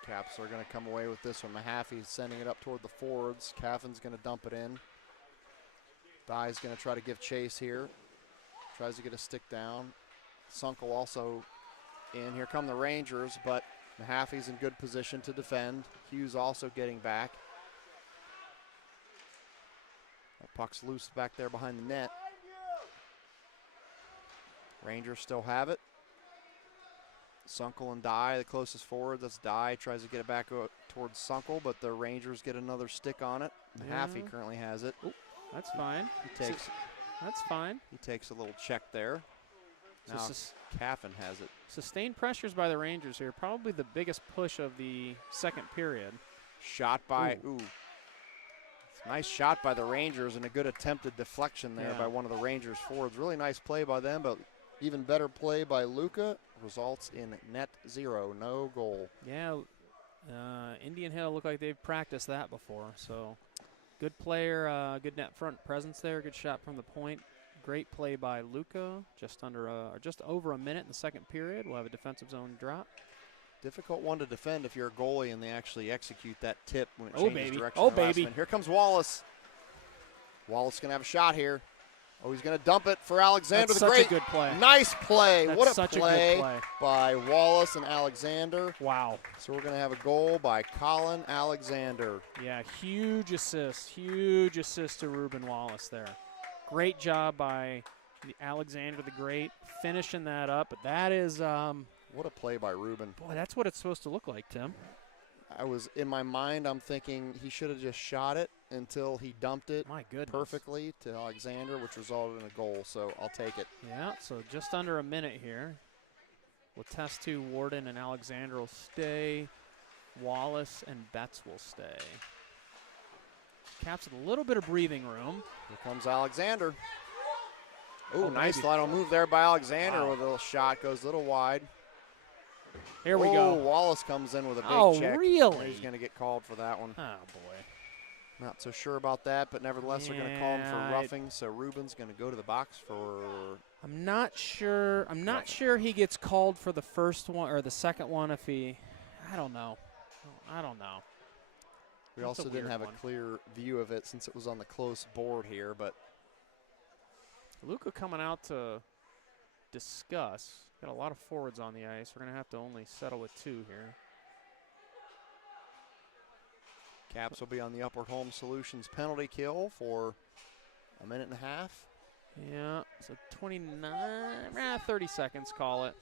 Caps are going to come away with this one. Mahaffey's sending it up toward the forwards. Caffin's going to dump it in. Dye's going to try to give chase here. Tries to get a stick down. Sunkel also in. Here come the Rangers, but Mahaffey's in good position to defend. Hughes also getting back. That puck's loose back there behind the net. Rangers still have it. Sunkel and Dye, the closest forward. That's Dye. Tries to get it back towards Sunkel, but the Rangers get another stick on it. Mahaffey currently has it. Ooh, that's fine. That's fine. He takes a little check there. So Now Caffin has it. Sustained pressures by the Rangers here. Probably the biggest push of the second period. Shot by, nice shot by the Rangers and a good attempted deflection there by one of the Rangers forwards. Really nice play by them, but even better play by Luca. Results in net 0, no goal. Yeah, Indian Hill looked like they've practiced that before. So good player, good net front presence there. Good shot from the point. Great play by Luca. Just over a minute in the second period. We'll have a defensive zone drop. Difficult one to defend if you're a goalie and they actually execute that tip when it Oh, changes baby. direction. Oh, at the last baby. minute. Here comes Wallace. Wallace going to have a shot here. Oh, he's going to dump it for Alexander That's the such Great. a good play. Nice play. That's what a such play, a good play by Wallace and Alexander. Wow. So we're going to have a goal by Colin Alexander. Yeah, huge assist to Ruben Wallace there. Great job by Alexander the Great finishing that up. But that is, What a play by Ruben. boy, that's what it's supposed to look like, Tim. In my mind, I'm thinking he should have just shot it until he dumped it My goodness. perfectly to Alexander, which resulted in a goal. So I'll take it. Yeah, so just under a minute here. We'll test two. Warden and Alexander will stay. Wallace and Betts will stay. Caps with a little bit of breathing room. Here comes Alexander. Oh, Ooh, nice baby. lateral move there by Alexander Wow. with a little shot. Goes a little wide. Here we Oh, go. Wallace comes in with a big Oh, check. really? He's going to get called for that one. Oh, boy. Not so sure about that, but nevertheless, they're going to call him Yeah, for roughing. So Ruben's going to go to the box for. I'm not sure. I'm not sure he gets called for the first one or the second one if he. I don't know. I don't know. We That's a also didn't weird have one. a clear view of it since it was on the close board here, but Luca coming out to discuss. Got a lot of forwards on the ice. We're going to have to only settle with two here. Caps will be on the Upward Home Solutions penalty kill for a minute and a half. Yeah, so 30 seconds, call it.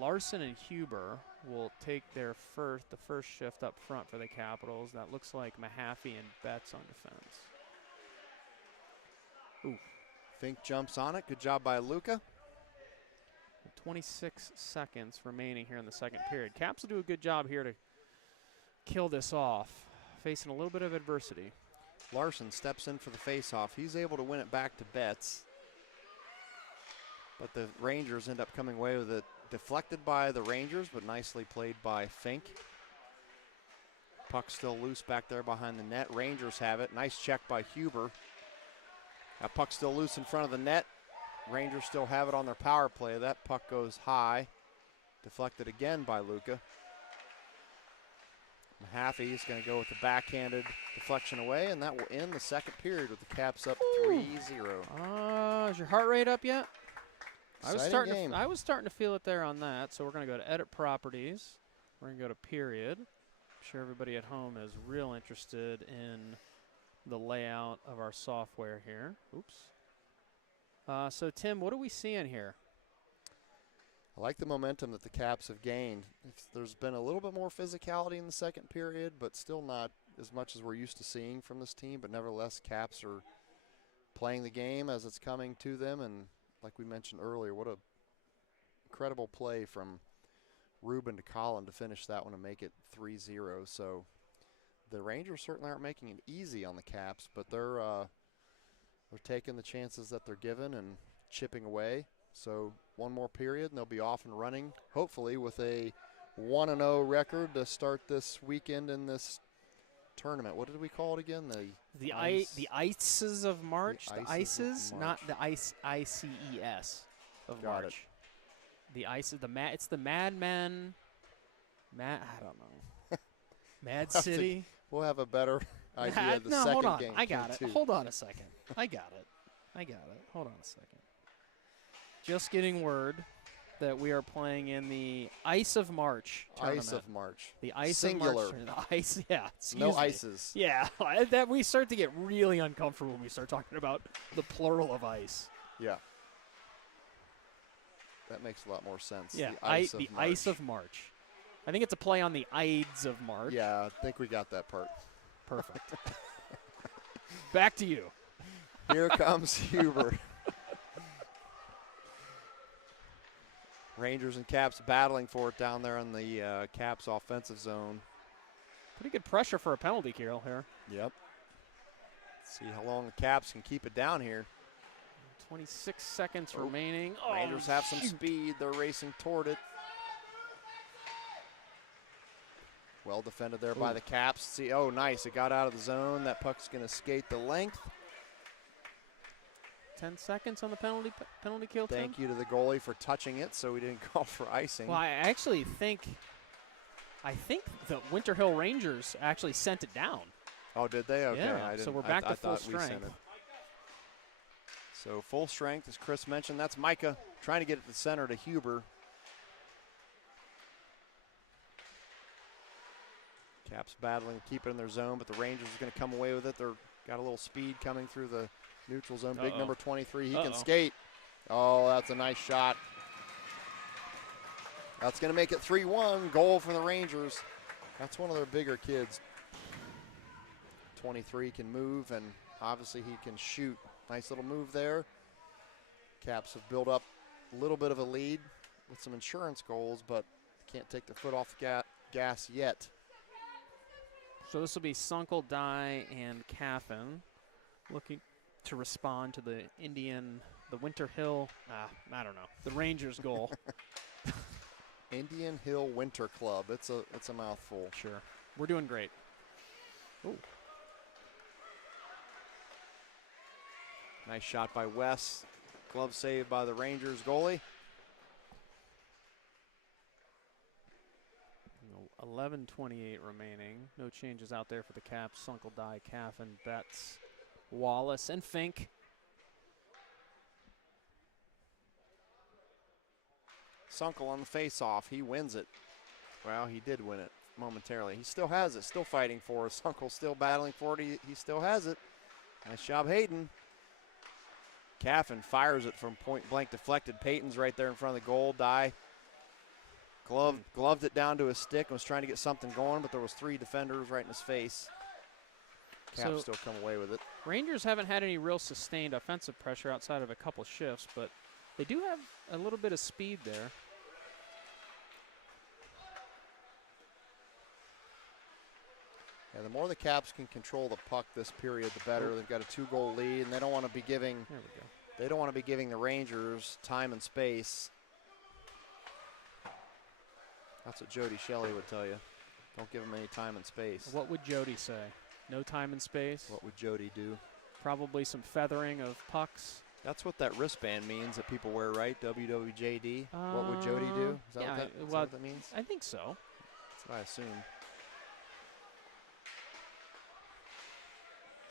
Larson and Huber will take the first shift up front for the Capitals. That looks like Mahaffey and Betts on defense. Ooh. Fink jumps on it. Good job by Luca. 26 seconds remaining here in the second period. Caps will do a good job here to kill this off, facing a little bit of adversity. Larson steps in for the faceoff. He's able to win it back to Betts. But the Rangers end up coming away with it. Deflected by the Rangers, but nicely played by Fink. Puck still loose back there behind the net. Rangers have it. Nice check by Huber. That puck still loose in front of the net. Rangers still have it on their power play. That puck goes high. Deflected again by Luca. Mahaffey is going to go with the backhanded deflection away, and that will end the second period with the Caps up 3-0. Is your heart rate up yet? I was Exciting game. starting to feel it there on that. So we're going to go to edit properties. We're going to go to period. I'm sure everybody at home is real interested in the layout of our software here. Oops. So Tim, what are we seeing here? I like the momentum that the Caps have gained. There's been a little bit more physicality in the second period, but still not as much as we're used to seeing from this team. But nevertheless, Caps are playing the game as it's coming to them. And like we mentioned earlier, what a incredible play from Ruben to Colin to finish that one and make it 3-0. So the Rangers certainly aren't making it easy on the Caps, but they're taking the chances that they're given and chipping away. So one more period, and they'll be off and running, hopefully with a 1-0 record to start this weekend in this tournament. What did we call it again? The Ices of March. The Ices, of not March. the Ice ICES of Got March. The Ices, it's the Mad Men. I don't know. Mad City. We'll have a better idea of the no, second hold on. game. I got it. too. Hold on a second. I got it. I got it. Hold on a second. Just getting word that we are playing in the Ice of March tournament. Ice of March. The Ice Singular. of March tournament. The ice, yeah. No excuse me. ices. Yeah, that we start to get really uncomfortable when we start talking about the plural of ice. Yeah. That makes a lot more sense. Yeah, the Ice of the March. Ice of March. I think it's a play on the Ides of March. Yeah, I think we got that part. Perfect. Back to you. Here comes Huber. Rangers and Caps battling for it down there in the Caps offensive zone. Pretty good pressure for a penalty kill here. Yep. Let's see how long the Caps can keep it down here. 26 seconds remaining. Rangers have some speed. They're racing toward it. Well defended there by the Caps. See, oh, nice. It got out of the zone. That puck's going to skate the length. 10 seconds on the penalty kill, Tim? Thank you to the goalie for touching it so we didn't call for icing. Well, I actually think the Winter Hill Rangers actually sent it down. Oh, did they? Okay. Yeah, so we're back to full strength. So full strength, as Chris mentioned. That's Micah trying to get it to center to Huber. Caps battling, keep it in their zone, but the Rangers are going to come away with it. They're got a little speed coming through the neutral zone. Big number 23, he can skate. Oh, that's a nice shot. That's going to make it 3-1. Goal for the Rangers. That's one of their bigger kids. 23 can move, and obviously he can shoot. Nice little move there. Caps have built up a little bit of a lead with some insurance goals, but can't take their foot off the gas yet. So this will be Sunkel, Dye, and Caffin looking to respond to the Winter Hill, I don't know, the Rangers goal. Indian Hill Winter Club. It's a mouthful. Sure. We're doing great. Ooh. Nice shot by Wes. Glove saved by the Rangers goalie. 11:28 remaining. No changes out there for the Caps. Sunkel, Dye, Caffin, Betts, Wallace, and Fink. Sunkel on the face-off. He wins it. Well, he did win it momentarily. He still has it. Still fighting for it. Sunkel still battling for it. He still has it. Nice job, Hayden. Caffin fires it from point blank deflected. Peyton's right there in front of the goal. Dye gloved it down to his stick and was trying to get something going, but there was 3 defenders right in his face. Caps still come away with it. Rangers haven't had any real sustained offensive pressure outside of a couple shifts, but they do have a little bit of speed there. Yeah, the more the Caps can control the puck this period, the better. They've got a 2-goal lead, and they don't want to be giving. There we go. They don't want to be giving the Rangers time and space. That's what Jody Shelley would tell you. Don't give them any time and space. What would Jody say? No time and space? What would Jody do? Probably some feathering of pucks. That's what that wristband means that people wear, right? WWJD. What would Jody do? Is that what that means? I think so. That's what I assume.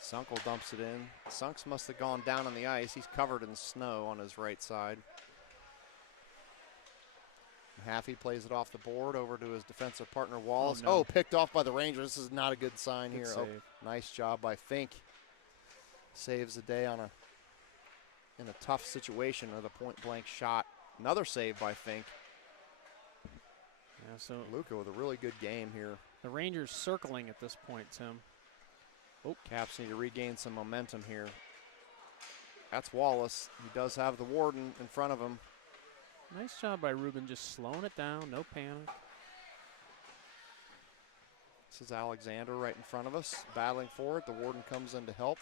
Sunkel dumps it in. Sunks must have gone down on the ice. He's covered in snow on his right side. Haffey plays it off the board over to his defensive partner, Wallace. Oh, no. Picked off by the Rangers. This is not a good sign Good here. save. Nice job by Fink. Saves the day in a tough situation with a point-blank shot. Another save by Fink. Yeah, so Luca with a really good game here. the Rangers circling at this point, Tim. Caps need to regain some momentum here. That's Wallace. He does have the Warden in front of him. Nice job by Ruben, just slowing it down, no panic. This is Alexander right in front of us, battling for it. The Warden comes in to help.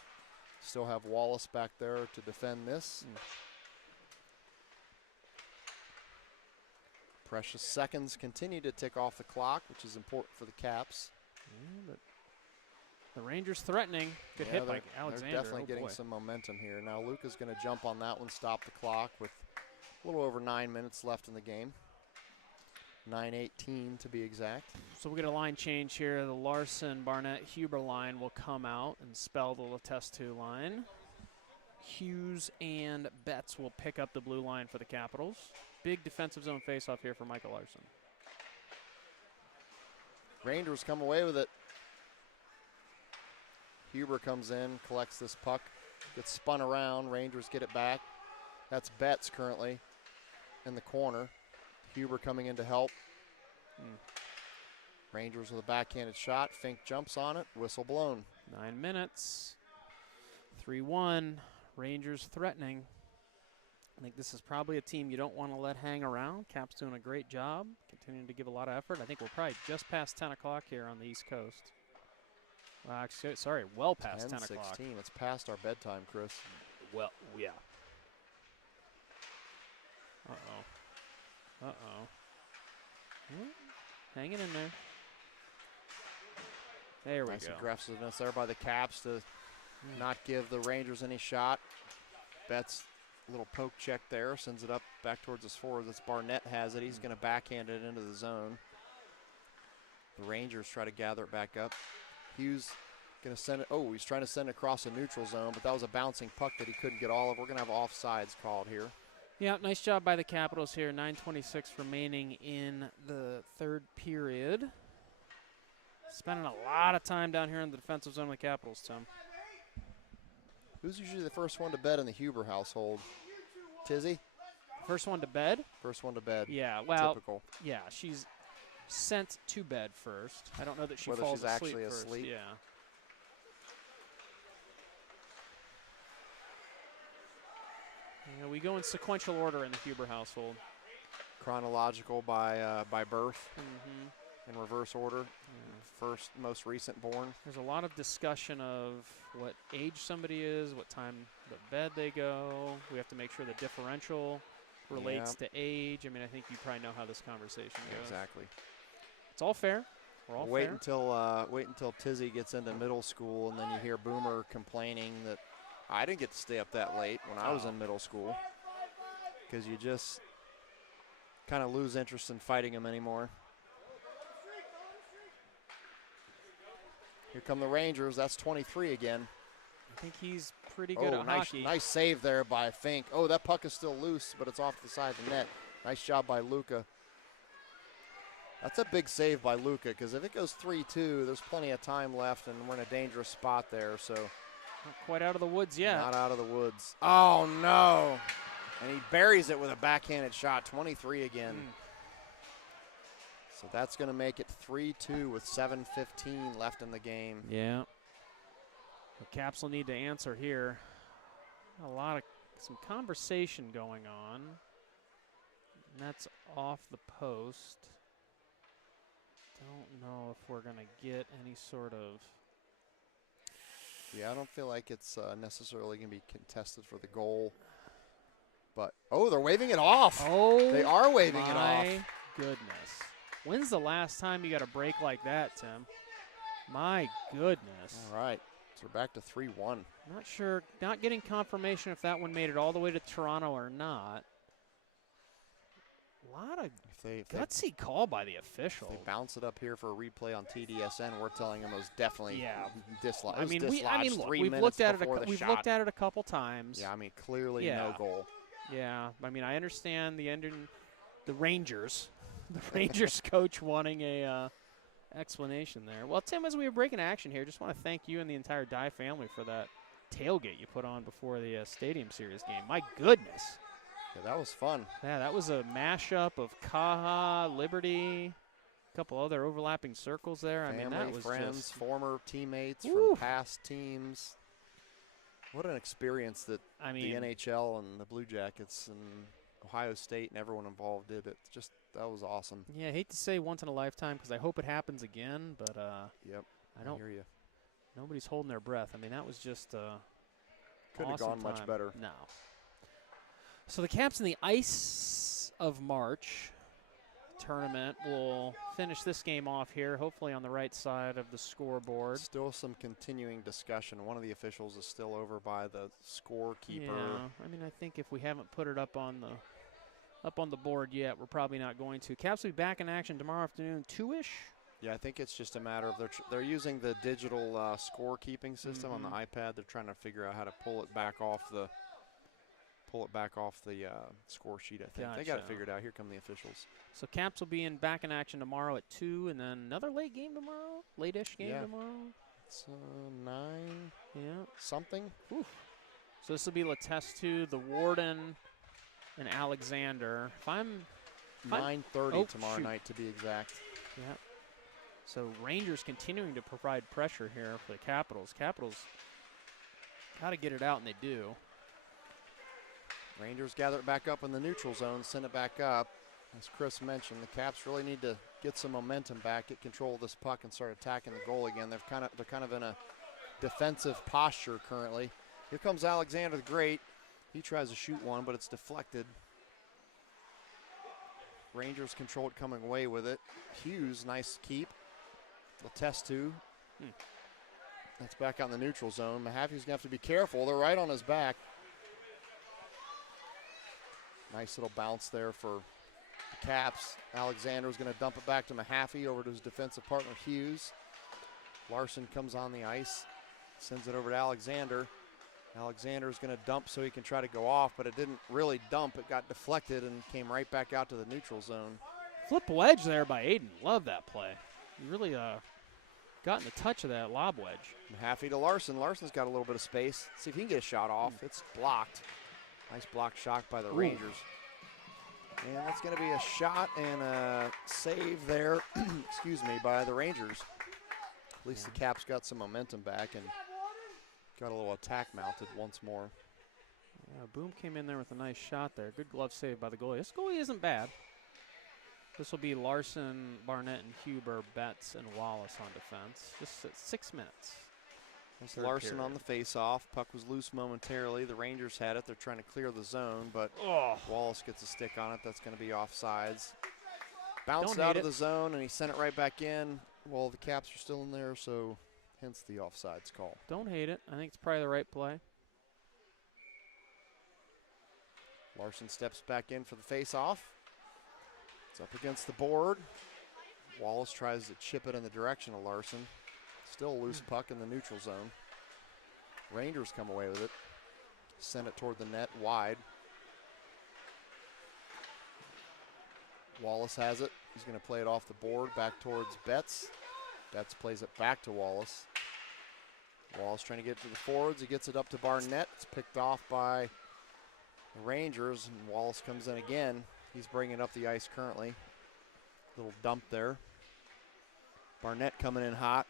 Still have Wallace back there to defend this. Precious seconds continue to tick off the clock, which is important for the Caps. Yeah, but the Rangers threatening. Good hit by Alexander. They're definitely getting some momentum here. Now Luca's going to jump on that one, stop the clock with a little over 9 minutes left in the game. 9:18 to be exact. So we'll get a line change here. The Larson, Barnett, Huber line will come out and spell the Letestu line. Hughes and Betts will pick up the blue line for the Capitals. Big defensive zone faceoff here for Michael Larson. Rangers come away with it. Huber comes in, collects this puck, gets spun around. Rangers get it back. That's Betts currently in the corner. Huber coming in to help. Rangers with a backhanded shot. Fink jumps on it. Whistle blown. 9 minutes. 3-1. Rangers threatening. I think this is probably a team you don't want to let hang around. Cap's doing a great job, continuing to give a lot of effort. I think we're probably just past 10 o'clock here on the East Coast. Actually, sorry, well past 10 o'clock. 10:16. It's past our bedtime, Chris. Well, yeah. Uh-oh. Uh-oh. Hanging in there. There we Nice go. aggressiveness there by the Caps to not give the Rangers any shot. Betts, a little poke check there, sends it up back towards his forward. That's Barnett has it. He's going to backhand it into the zone. The Rangers try to gather it back up. Hughes going to send it. Oh, he's trying to send it across the neutral zone, but that was a bouncing puck that he couldn't get all of. We're going to have offsides called here. Yeah, nice job by the Capitals here. 9:26 remaining in the third period. Spending a lot of time down here in the defensive zone of the Capitals, Tim. Who's usually the first one to bed in the Huber household? Tizzy? First one to bed? First one to bed. Yeah, well, Typical. yeah, she's sent to bed first. I don't know that she Whether falls she's asleep actually first. asleep. Yeah. Yeah, we go in sequential order in the Huber household. Chronological by birth, Mm-hmm. in reverse order. First, most recent born. There's a lot of discussion of what age somebody is, what time the bed they go. We have to make sure the differential relates to age. I mean, I think you probably know how this conversation goes. Exactly. It's all fair. We're all Wait fair. until Tizzy gets into middle school, and then you hear Boomer complaining that I didn't get to stay up that late when I was in middle school, because you just kind of lose interest in fighting him anymore. Here come the Rangers. That's 23 again. I think he's pretty good at nice, hockey. nice save there by Fink. Oh, that puck is still loose, but it's off the side of the net. Nice job by Luca. That's a big save by Luca, because if it goes 3-2, there's plenty of time left, and we're in a dangerous spot there. So Not quite out of the woods yet. not out of the woods. Oh, no. And he buries it with a backhanded shot. 23 again. So that's going to make it 3-2 with 7:15 left in the game. Yeah. The Caps will need to answer here. Some conversation going on. And that's off the post. Don't know if we're going to get any sort of. Yeah, I don't feel like it's necessarily going to be contested for the goal. But, oh, they're waving it off. Oh, They are waving it my off. goodness. When's the last time you got a break like that, Tim? My goodness. All right, so we're back to 3-1. Not sure, not getting confirmation if that one made it all the way to Toronto or not. A lot of If gutsy call by the official. they bounce it up here for a replay on TDSN, we're telling them it was definitely dislodged. I mean, look, 3 we've minutes looked at it. before the We've shot. looked at it a couple times. Yeah, I mean, clearly Yeah. no goal. Yeah, I mean, I understand the Rangers, the Rangers coach wanting a explanation there. Well, Tim, as we were breaking action here, just want to thank you and the entire Dye family for that tailgate you put on before the Stadium Series game. My goodness. Yeah, that was fun. Yeah, that was a mashup of Kaha, Liberty, a couple other overlapping circles there. Family, I mean, that was friends, just former teammates Woo. from past teams. What an experience that I mean, the NHL and the Blue Jackets and Ohio State and everyone involved did. It just, that was awesome. yeah, I hate to say once in a lifetime because I hope it happens again, but Yep, I don't. hear you. Nobody's holding their breath. I mean, that was just Could have awesome gone much time. better. No. So the Caps in the Ice of March tournament will finish this game off here, hopefully on the right side of the scoreboard. Still some continuing discussion. One of the officials is still over by the scorekeeper. Yeah, I mean, I think if we haven't put it up on the board yet, we're probably not going to. Caps will be back in action tomorrow afternoon, 2-ish. Yeah, I think it's just a matter of they're using the digital score-keeping system on the iPad. They're trying to figure out how to pull it back off the score sheet, I think. They got it figured out. Here come the officials. So Caps will be back in action tomorrow at 2, and then another late game tomorrow? Late-ish game tomorrow? It's 9 something. Oof. So this will be Letestu, the Warden, and Alexander. If I'm 9:30 tomorrow night, to be exact. Yeah. So Rangers continuing to provide pressure here for the Capitals. Capitals got to get it out, and they do. Rangers gather it back up in the neutral zone, send it back up. As Chris mentioned, the Caps really need to get some momentum back, get control of this puck, and start attacking the goal again. They're kind of in a defensive posture currently. Here comes Alexander the Great. He tries to shoot one, but it's deflected. Rangers control it coming away with it. Hughes, nice keep. Letestu. That's back out in the neutral zone. Mahaffey's going to have to be careful. They're right on his back. Nice little bounce there for the Caps. Alexander's going to dump it back to Mahaffey over to his defensive partner, Hughes. Larson comes on the ice, sends it over to Alexander. Alexander's going to dump so he can try to go off, but it didn't really dump. It got deflected and came right back out to the neutral zone. Flip wedge there by Aiden. Love that play. He really got in the touch of that lob wedge. Mahaffey to Larson. Larson's got a little bit of space. See if he can get a shot off. It's blocked. Nice block shot by the Rangers. And that's going to be a shot and a save there, excuse me, by the Rangers. At least the Caps got some momentum back and got a little attack mounted once more. Yeah, Boom came in there with a nice shot there. Good glove save by the goalie. This goalie isn't bad. This will be Larson, Barnett, and Huber, Betts, and Wallace on defense. Just 6 minutes. That's Larson on the face-off. Puck was loose momentarily. The Rangers had it. They're trying to clear the zone, but Wallace gets a stick on it. That's going to be offsides. Bounced out of the zone, and he sent it right back in. Well, the Caps are still in there, so hence the offsides call. Don't hate it. I think it's probably the right play. Larson steps back in for the face-off. It's up against the board. Wallace tries to chip it in the direction of Larson. Still a loose puck in the neutral zone. Rangers come away with it. Send it toward the net wide. Wallace has it. He's going to play it off the board back towards Betts. Betts plays it back to Wallace. Wallace trying to get to the forwards. He gets it up to Barnett. It's picked off by the Rangers, and Wallace comes in again. He's bringing up the ice currently. Little dump there. Barnett coming in hot.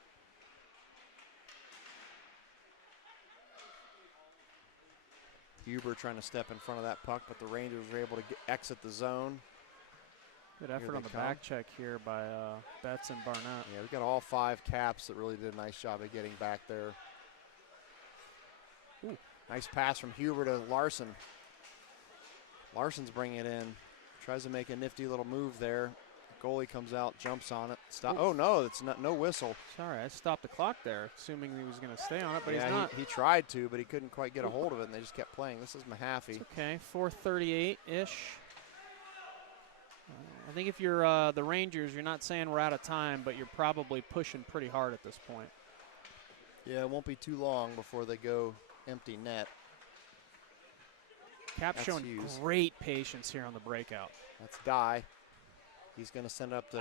Huber trying to step in front of that puck, but the Rangers were able to exit the zone. Good effort on the back check here by Betts and Barnett. Yeah, we got all 5 Caps that really did a nice job of getting back there. Ooh, nice pass from Huber to Larson. Larson's bringing it in. Tries to make a nifty little move there. Goalie comes out, jumps on it. Stop. Oh, no, it's not, no whistle. Sorry, I stopped the clock there, assuming he was going to stay on it, but he's not. He tried to, but he couldn't quite get a hold of it, and they just kept playing. This is Mahaffey. It's okay, 4:38-ish. I think if you're the Rangers, you're not saying we're out of time, but you're probably pushing pretty hard at this point. Yeah, it won't be too long before they go empty net. Cap's showing great patience here on the breakout. That's Dye. He's going to send it up to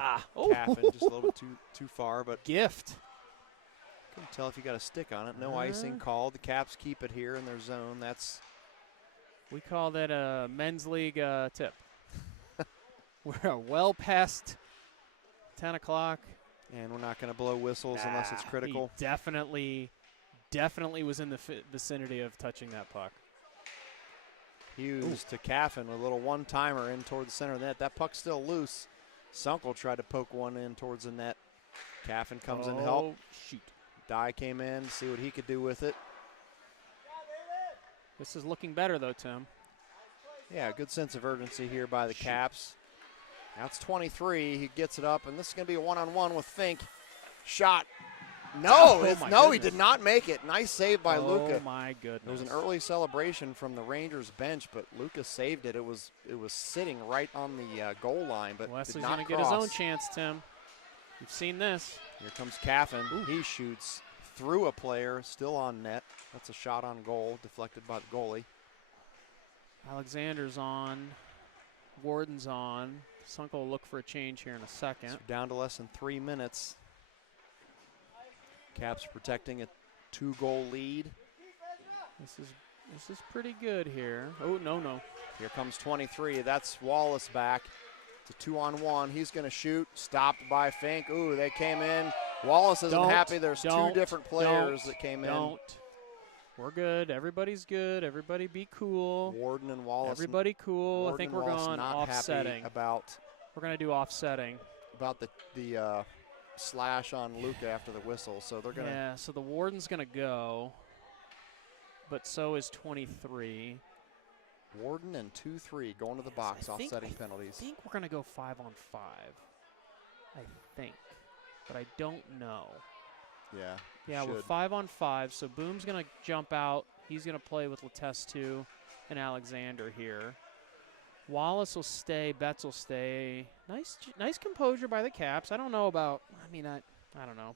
Caffin, just a little bit too far, but gift. Couldn't tell if you got a stick on it. No icing called. The Caps keep it here in their zone. We call that a men's league tip. We're well past 10 o'clock. And we're not going to blow whistles unless it's critical. He definitely was in the vicinity of touching that puck. Hughes to Caffin with a little one-timer in toward the center of the net. That puck's still loose. Sunkel tried to poke one in towards the net. Caffin comes in to help. Shoot. Dye came in, see what he could do with it. This is looking better, though, Tim. Yeah, good sense of urgency here by the Caps. Now it's 23. He gets it up, and this is going to be a one-on-one with Fink. Shot. No, he did not make it. Nice save by Luca. Oh, my goodness. There was an early celebration from the Rangers bench, but Luca saved it. It was sitting right on the goal line, but Wesley's did not going to get his own chance, Tim. You've seen this. Here comes Caffin. He shoots through a player, still on net. That's a shot on goal, deflected by the goalie. Alexander's on. Warden's on. Sunkel will look for a change here in a second. So down to less than 3 minutes. Caps protecting a 2-goal lead. This is pretty good here. Oh, no. Here comes 23. That's Wallace back. It's a 2-on-1. He's going to shoot. Stopped by Fink. Ooh, they came in. Wallace isn't happy. There's two different players that came in. We're good. Everybody's good. Everybody be cool. Warden and Wallace. Everybody cool. Warden I think and we're Wallace going not offsetting. Happy about we're going to do offsetting. About the slash on Luca after the whistle. So they're going to. Yeah, so the Warden's going to go. But so is 23. Warden and 2-3 going to the box, offsetting penalties. I think we're going to go 5-on-5. I think. But I don't know. Yeah. Yeah, we're 5-on-5, so Boom's going to jump out. He's going to play with Letestu and Alexander here. Wallace will stay. Betts will stay. Nice composure by the Caps. I don't know about, I don't know.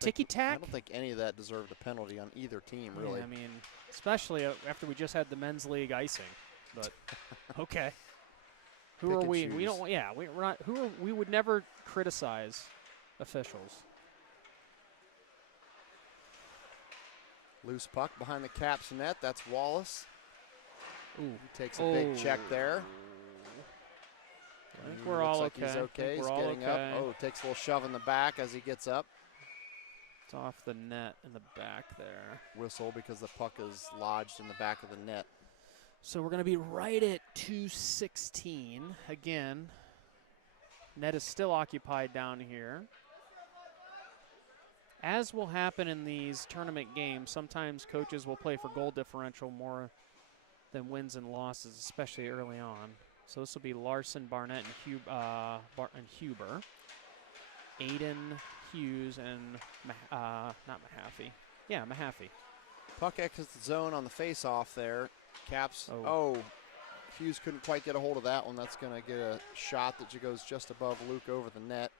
Ticky-tack? I don't think any of that deserved a penalty on either team, really. Yeah, especially after we just had the men's league icing. But okay. Who are we? We don't. Yeah, we're not. Who are we? Would never criticize officials. Loose puck behind the Caps net. That's Wallace. Ooh, he takes a big check there. I think we're all like okay. He's okay. He's getting up. Oh, takes a little shove in the back as he gets up. It's off the net in the back there. Whistle because the puck is lodged in the back of the net. So we're going to be right at 2:16 again. Net is still occupied down here. As will happen in these tournament games, sometimes coaches will play for goal differential more than wins and losses, especially early on. So this will be Larson, Barnett, and Huber. Aiden, Hughes, and not Mahaffey. Yeah, Mahaffey. Puck exits the zone on the face-off there. Caps. Oh, Hughes couldn't quite get a hold of that one. That's going to get a shot that goes just above Luke over the net.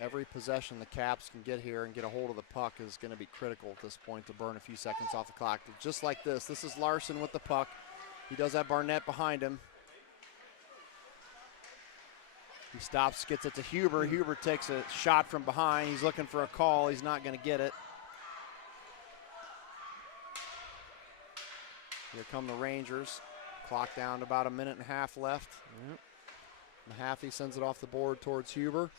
Every possession the Caps can get here and get a hold of the puck is going to be critical at this point to burn a few seconds off the clock. Just like this. This is Larson with the puck. He does have Barnett behind him. He stops, gets it to Huber. Huber takes a shot from behind. He's looking for a call. He's not going to get it. Here come the Rangers. Clock down to about a minute and a half left. Yep. Mahaffey sends it off the board towards Huber.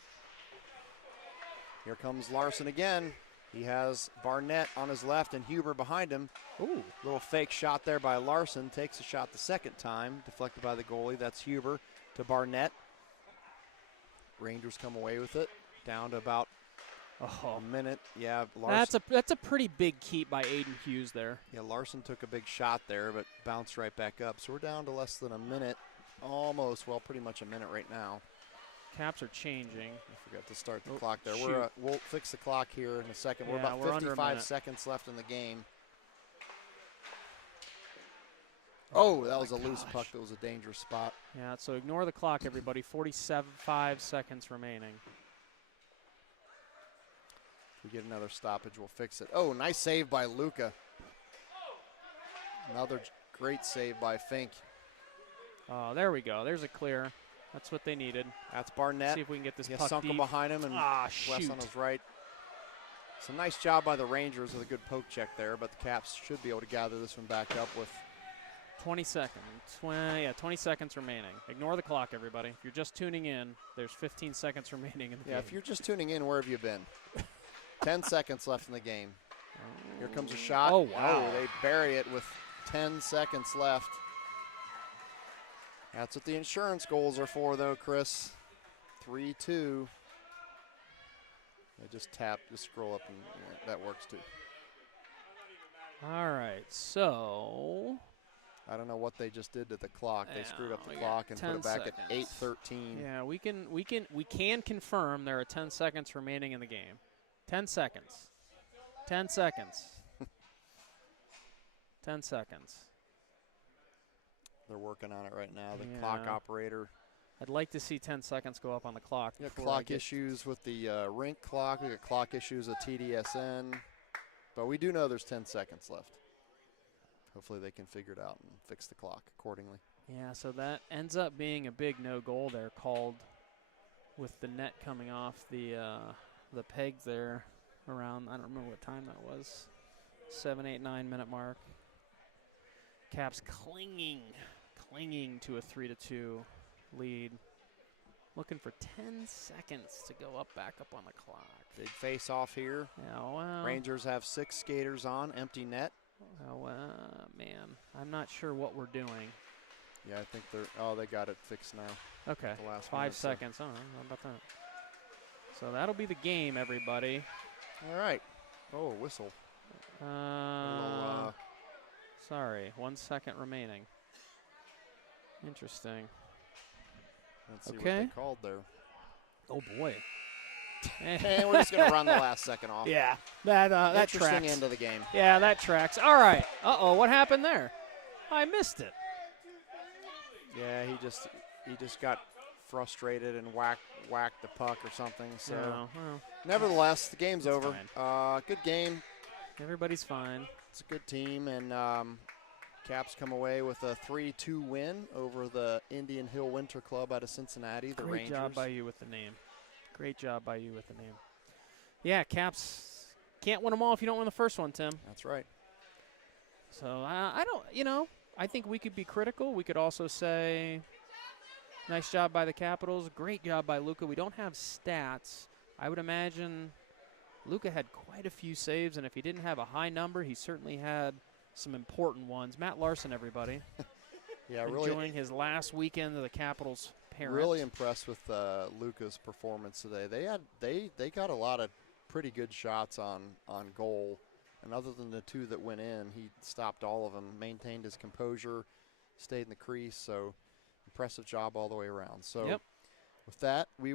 Here comes Larson again. He has Barnett on his left and Huber behind him. Ooh. Little fake shot there by Larson. Takes a shot the second time. Deflected by the goalie. That's Huber to Barnett. Rangers come away with it. Down to about a minute. Yeah, Larson. That's a pretty big keep by Aiden Hughes there. Yeah, Larson took a big shot there, but bounced right back up. So we're down to less than a minute. Almost, well, pretty much a minute right now. Caps are changing. I forgot to start the clock there. We'll fix the clock here in a second. Yeah, we're about 55 seconds left in the game. Oh, that was a loose puck. That was a dangerous spot. Yeah, so ignore the clock, everybody. 45 seconds remaining. If we get another stoppage, we'll fix it. Oh, nice save by Luca. Another great save by Fink. Oh, there we go. There's a clear. That's what they needed. That's Barnett. See if we can get this puck Sunkel deep. behind him and Wes on his right. It's a nice job by the Rangers with a good poke check there, but the Caps should be able to gather this one back up with 20 seconds. 20 seconds remaining. Ignore the clock, everybody. If you're just tuning in, there's 15 seconds remaining in the game. Yeah, if you're just tuning in, where have you been? 10 seconds left in the game. Here comes a shot. Oh, wow. Oh, they bury it with 10 seconds left. That's what the insurance goals are for, though, Chris. 3-2. I just scroll up, and that works, too. All right, so I don't know what they just did to the clock. They screwed up the we clock got and put it back 10 at seconds. 8:13. Yeah, we can confirm there are 10 seconds remaining in the game. 10 seconds. 10 seconds. 10 seconds. They're working on it right now. The Yeah. clock operator I'd like to see 10 seconds go up on the clock. We got before I clock get- issues with the rink clock. We got clock issues with TDSN. But we do know there's 10 seconds left. Hopefully they can figure it out and fix the clock accordingly. Yeah, so that ends up being a big no goal there called with the net coming off the peg there around, I don't remember what time that was, 7, 8, 9 minute mark. Caps clinging to a 3-2 lead. Looking for 10 seconds to go back up on the clock. Big face off here. Yeah, well, Rangers have 6 skaters on, empty net. man, I'm not sure what we're doing. Yeah, I think they got it fixed now. Okay, The last 5 minute, so- seconds. How about that? So that'll be the game, everybody. All right. Oh, whistle. A little, Sorry, 1 second remaining. Interesting. let's see what Okay. they called there. Oh boy. And we're just going to run the last second off. Yeah, that Interesting tracks. end of the game. Yeah, that tracks. All right. What happened there? I missed it. Yeah, he just got frustrated and whacked the puck or something. So, No, well, nevertheless, the game's That's over. Good game. everybody's fine. It's a good team, and Caps come away with a 3-2 win over the Indian Hill Winter Club out of Cincinnati, the Great Rangers. job by you with the name. Great job by you with the name. Yeah, Caps can't win them all if you don't win the first one, Tim. That's right. So I don't, I think we could be critical. We could also say, nice job by the Capitals. Great job by Luka. We don't have stats. I would imagine Luka had quite a few saves, and if he didn't have a high number, he certainly had some important ones. Matt Larson, everybody. Yeah, Enjoying his last weekend of the Capitals parent. really impressed with Luka's performance today. They got a lot of pretty good shots on goal, and other than the 2 that went in, he stopped all of them, maintained his composure, stayed in the crease. So impressive job all the way around. So Yep. with that, we're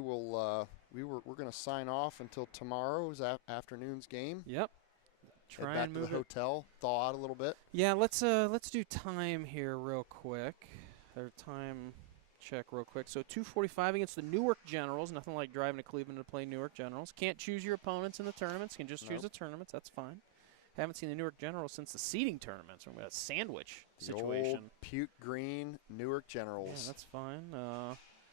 going to sign off until tomorrow's afternoon's game. Yep. Head Try back and to move the it. hotel, thaw out a little bit. Yeah, let's do time here real quick. Or time check real quick. So 2:45 against the Newark Generals. Nothing like driving to Cleveland to play Newark Generals. Can't choose your opponents in the tournaments. Can just choose the Nope. tournaments. That's fine. Haven't seen the Newark Generals since the seeding tournaments. We're a sandwich The situation. old puke green Newark Yeah, Generals. that's fine.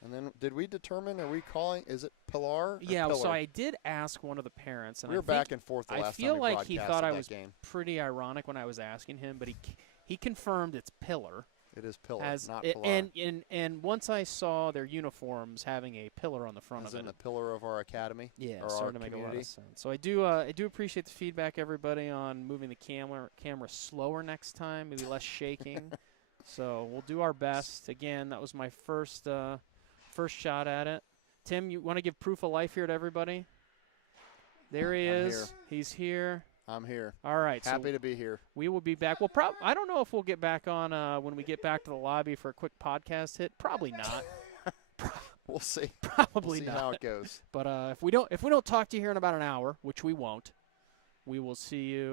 And then did we determine, are we calling, is it Pilar or Yeah, so Pillar? I did ask one of the parents, and We were I think back and forth the I last feel time we like he broadcasted thought I that was game. pretty ironic when I was asking him, but he confirmed it's Pillar. It is Pillar, As not it- Pilar. and once I saw their uniforms having a pillar on the front As of in it, the pillar of our academy. yeah, or it's our starting to make a lot community. of sense. So I do appreciate the feedback, everybody, on moving the camera slower next time, maybe less shaking. So we'll do our best. Again, that was my first shot at it. Tim, you want to give proof of life here to everybody? There he I'm is. here. He's here. I'm here. All right. Happy so to be here. we will be back. Well, I don't know if we'll get back on when we get back to the lobby for a quick podcast hit. Probably not. We'll see. Probably We'll see not. how it goes. But if we don't talk to you here in about an hour, which we won't, we will see you